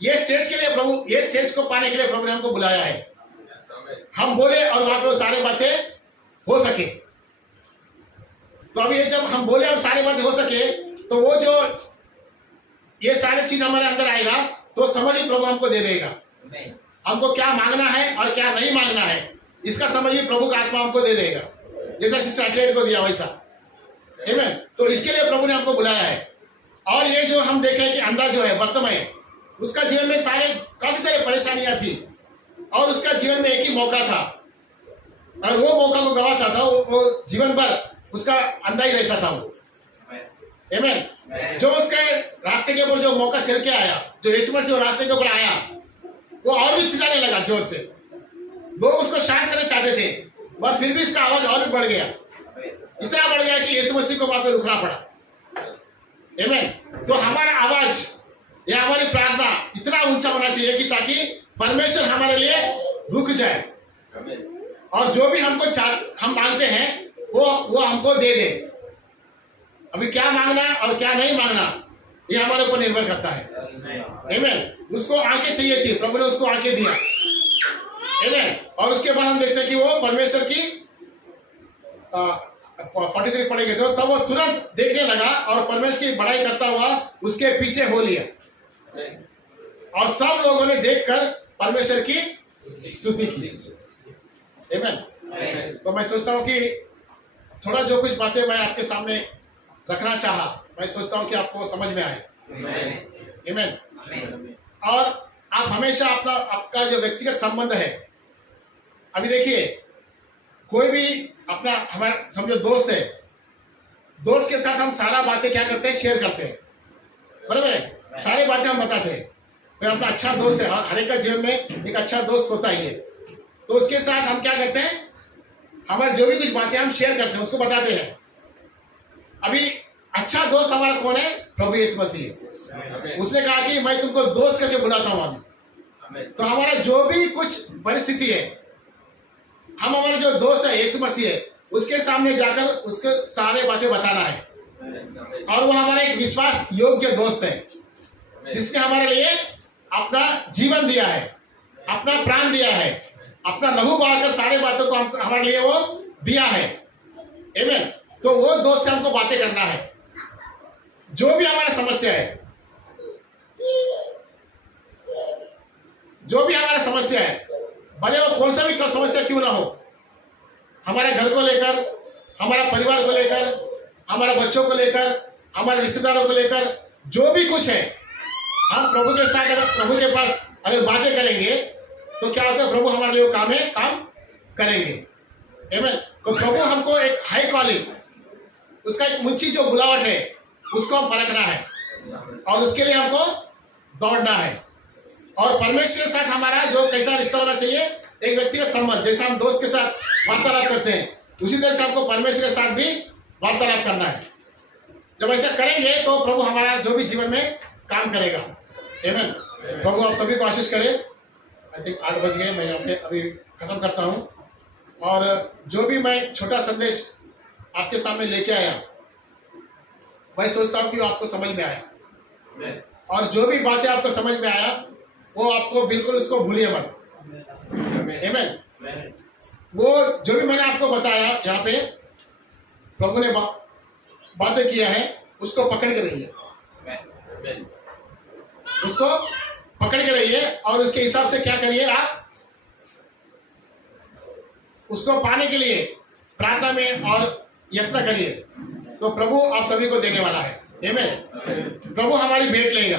ये स्टेज के लिए प्रभु, ये स्टेज को पाने के लिए प्रभु ने हमको बुलाया है। हम बोले और वहां पे वो सारी बातें हो सके। तो अभी ये जब हम बोले और सारी बातें हो सके तो वो जो ये सारी चीज हमारे अंदर आएगा तो समझ ही प्रभु हमको दे देगा। हमको क्या मांगना है और क्या नहीं मांगना है इसका समझ ही प्रभु का आत्मा हमको दे देगा, जैसा सिस्टर अटलेट को दिया वैसा। आमीन। तो इसके लिए प्रभु ने हमको बुलाया है। और ये जो हम देखें कि अंधा जो है वर्तमान, उसका जीवन में काफी सारी परेशानियां थी और उसका जीवन में एक ही मौका था और वो मौका को गवाता था। वो जीवन भर उसका अंधा ही रहता था वो। आमीन। जो उसके रास्ते के ऊपर जो मौका चल के आया, जो यीशु मसीह रास्ते के ऊपर आया, वो और भी चिल्लाने लगा जोर से। लोग उसको शांत करना चाहते थे और फिर भी इसका आवाज और भी बढ़ गया, इतना बढ़ गया कि यीशु मसीह को वहां पे रुकना पड़ा। आमीन। तो हमारा आवाज या हमारी प्रार्थना इतना ऊंचा होना चाहिए कि ताकि परमेश्वर हमारे लिए रुक जाए और जो भी हम मांगते हैं वो हमको दे दे। अभी क्या मांगना और क्या नहीं मांगना ये हमारे ऊपर निर्भर करता है। आमीन। उसको आंखें चाहिए थी, प्रभु ने उसको आंखें दिया। आमीन। और उसके बाद हम देखते हैं कि वो परमेश्वर की 43 पढ़ेंगे तो तब वो तुरंत देखने लगा और परमेश्वर की बड़ाई करता हुआ उसके पीछे हो लिया और सब लोगों ने देखकर परमेश्वर की स्तुति की। आमीन। तो मैं सोचता हूँ कि थोड़ा जो कुछ बातें मैं आपके सामने रखना चाहा, मैं सोचता हूँ कि आपको समझ में आए। आमीन। और आप हमेशा आपका जो व्यक्तिगत संबंध है, अभी देखिए कोई भी अपना हमारा समझो दोस्त है, दोस्त के साथ हम सारा बातें क्या करते हैं, शेयर करते हैं, बराबर है। सारी बातें हम बताते हैं। कोई अपना अच्छा दोस्त है, हर एक का जीवन में एक अच्छा दोस्त होता ही है, तो उसके साथ हम क्या करते हैं, हमारे जो भी कुछ बातें हम शेयर करते हैं उसको बताते हैं। अभी अच्छा दोस्त हमारा कौन है? प्रभु यीशु मसीह। उसने कहा कि मैं तुमको दोस्त करके बुलाता हूं अभी। तो हमारा जो भी कुछ परिस्थिति है, हम हमारे जो दोस्त है यीशु मसीह है, उसके सामने जाकर उसके सारे बातें बताना है। और वो हमारा एक विश्वास योग्य दोस्त है जिसने हमारे लिए अपना जीवन दिया है, अपना प्राण दिया है, अपना लहू बहाकर सारे बातों को हमारे लिए वो दिया है। आमीन। तो वो दोस्त से हमको बातें करना है। जो भी हमारा समस्या है, जो भी हमारा समस्या है, भले वो कौन सा भी समस्या क्यों ना हो, हमारे घर को लेकर, हमारा परिवार को लेकर, हमारे बच्चों को लेकर, हमारे रिश्तेदारों को लेकर, जो भी कुछ है, हम प्रभु के साथ अगर प्रभु के पास अगर बातें करेंगे तो क्या होता है, प्रभु हमारे लिए काम करेंगे। आमीन। तो प्रभु हमको एक हाई कॉलिंग, उसका एक मुंशी जो बुलावट है उसको हम परखना है और उसके लिए हमको दौड़ना है। और परमेश्वर के साथ हमारा जो कैसा रिश्ता होना चाहिए, एक व्यक्तिगत संबंध, जैसा हम दोस्त के साथ वार्तालाप करते हैं उसी तरह से हमको परमेश्वर के साथ भी वार्तालाप करना है। जब ऐसा करेंगे तो प्रभु हमारा जो भी जीवन में काम करेगा। आमीन। प्रभु आप सभी को आशीष करें। आई थिंक 8 बज गए, मैं यहाँ पे अभी खत्म करता हूँ। और जो भी मैं छोटा संदेश आपके सामने लेके आया, मैं सोचता हूँ कि आपको समझ में आया और जो भी बातें आपको समझ में आया वो आपको बिल्कुल उसको भूलिए मत। आमीन। वो जो भी मैंने आपको बताया यहाँ पे प्रभु ने बातें किया है उसको पकड़ के रहिए, उसको पकड़ के रहिए और उसके हिसाब से क्या करिए, आप उसको पाने के लिए प्रार्थना में और यत्न करिए तो प्रभु आप सभी को देने वाला है। आमीन। प्रभु हमारी भेंट लेगा,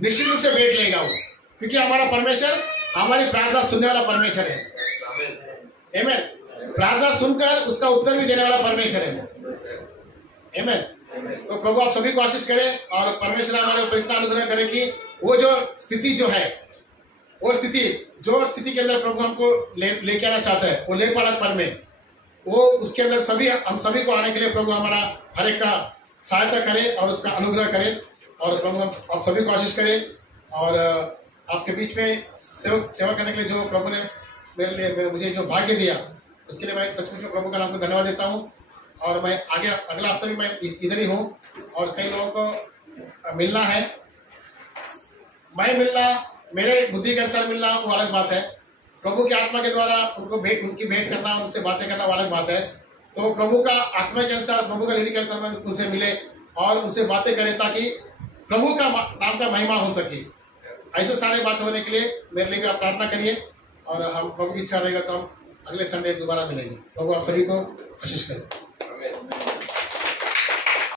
निश्चित रूप से भेंट लेगा वो, क्योंकि हमारा परमेश्वर हमारी प्रार्थना सुनने वाला परमेश्वर है। आमीन। प्रार्थना सुनकर उसका उत्तर भी देने वाला परमेश्वर है। आमीन। तो प्रभु आप सभी को आशीष करें और परमेश्वर हमारे ऊपर इतना अनुग्रह करे कि वो जो स्थिति जो है, वो स्थिति जो स्थिति के अंदर प्रभु हमको लेके आना चाहता है, वो ले पाड़ा पर में वो उसके अंदर सभी हम सभी को आने के लिए प्रभु हमारा हर एक का सहायता करे और उसका अनुग्रह करे। और प्रभु हम आप सभी को आशीष करें। और आपके बीच में सेवा करने के लिए जो प्रभु ने मेरे लिए मुझे जो भाग्य दिया, उसके लिए मैं सचमुच में प्रभु का नाम को धन्यवाद देता हूँ। और मैं आगे अगला हफ्ता भी मैं इधर ही हूँ और कई लोगों को मिलना है। मैं मिलना, मेरे बुद्धि के अनुसार मिलना वो अलग बात है। प्रभु की आत्मा के द्वारा उनकी भेंट करना, उनसे बातें करना वो अलग बात है। तो प्रभु का आत्मा के अनुसार, प्रभु का लीडिंग के अनुसार उनसे मिले और उनसे बातें करें ताकि प्रभु का नाम का महिमा हो सके। ऐसे सारे बात होने के लिए मेरे लिए भी आप प्रार्थना करिए और हम प्रभु की इच्छा रहेगा तो हम अगले संडे दोबारा मिलेंगे। प्रभु आप सभी को आशीष करें।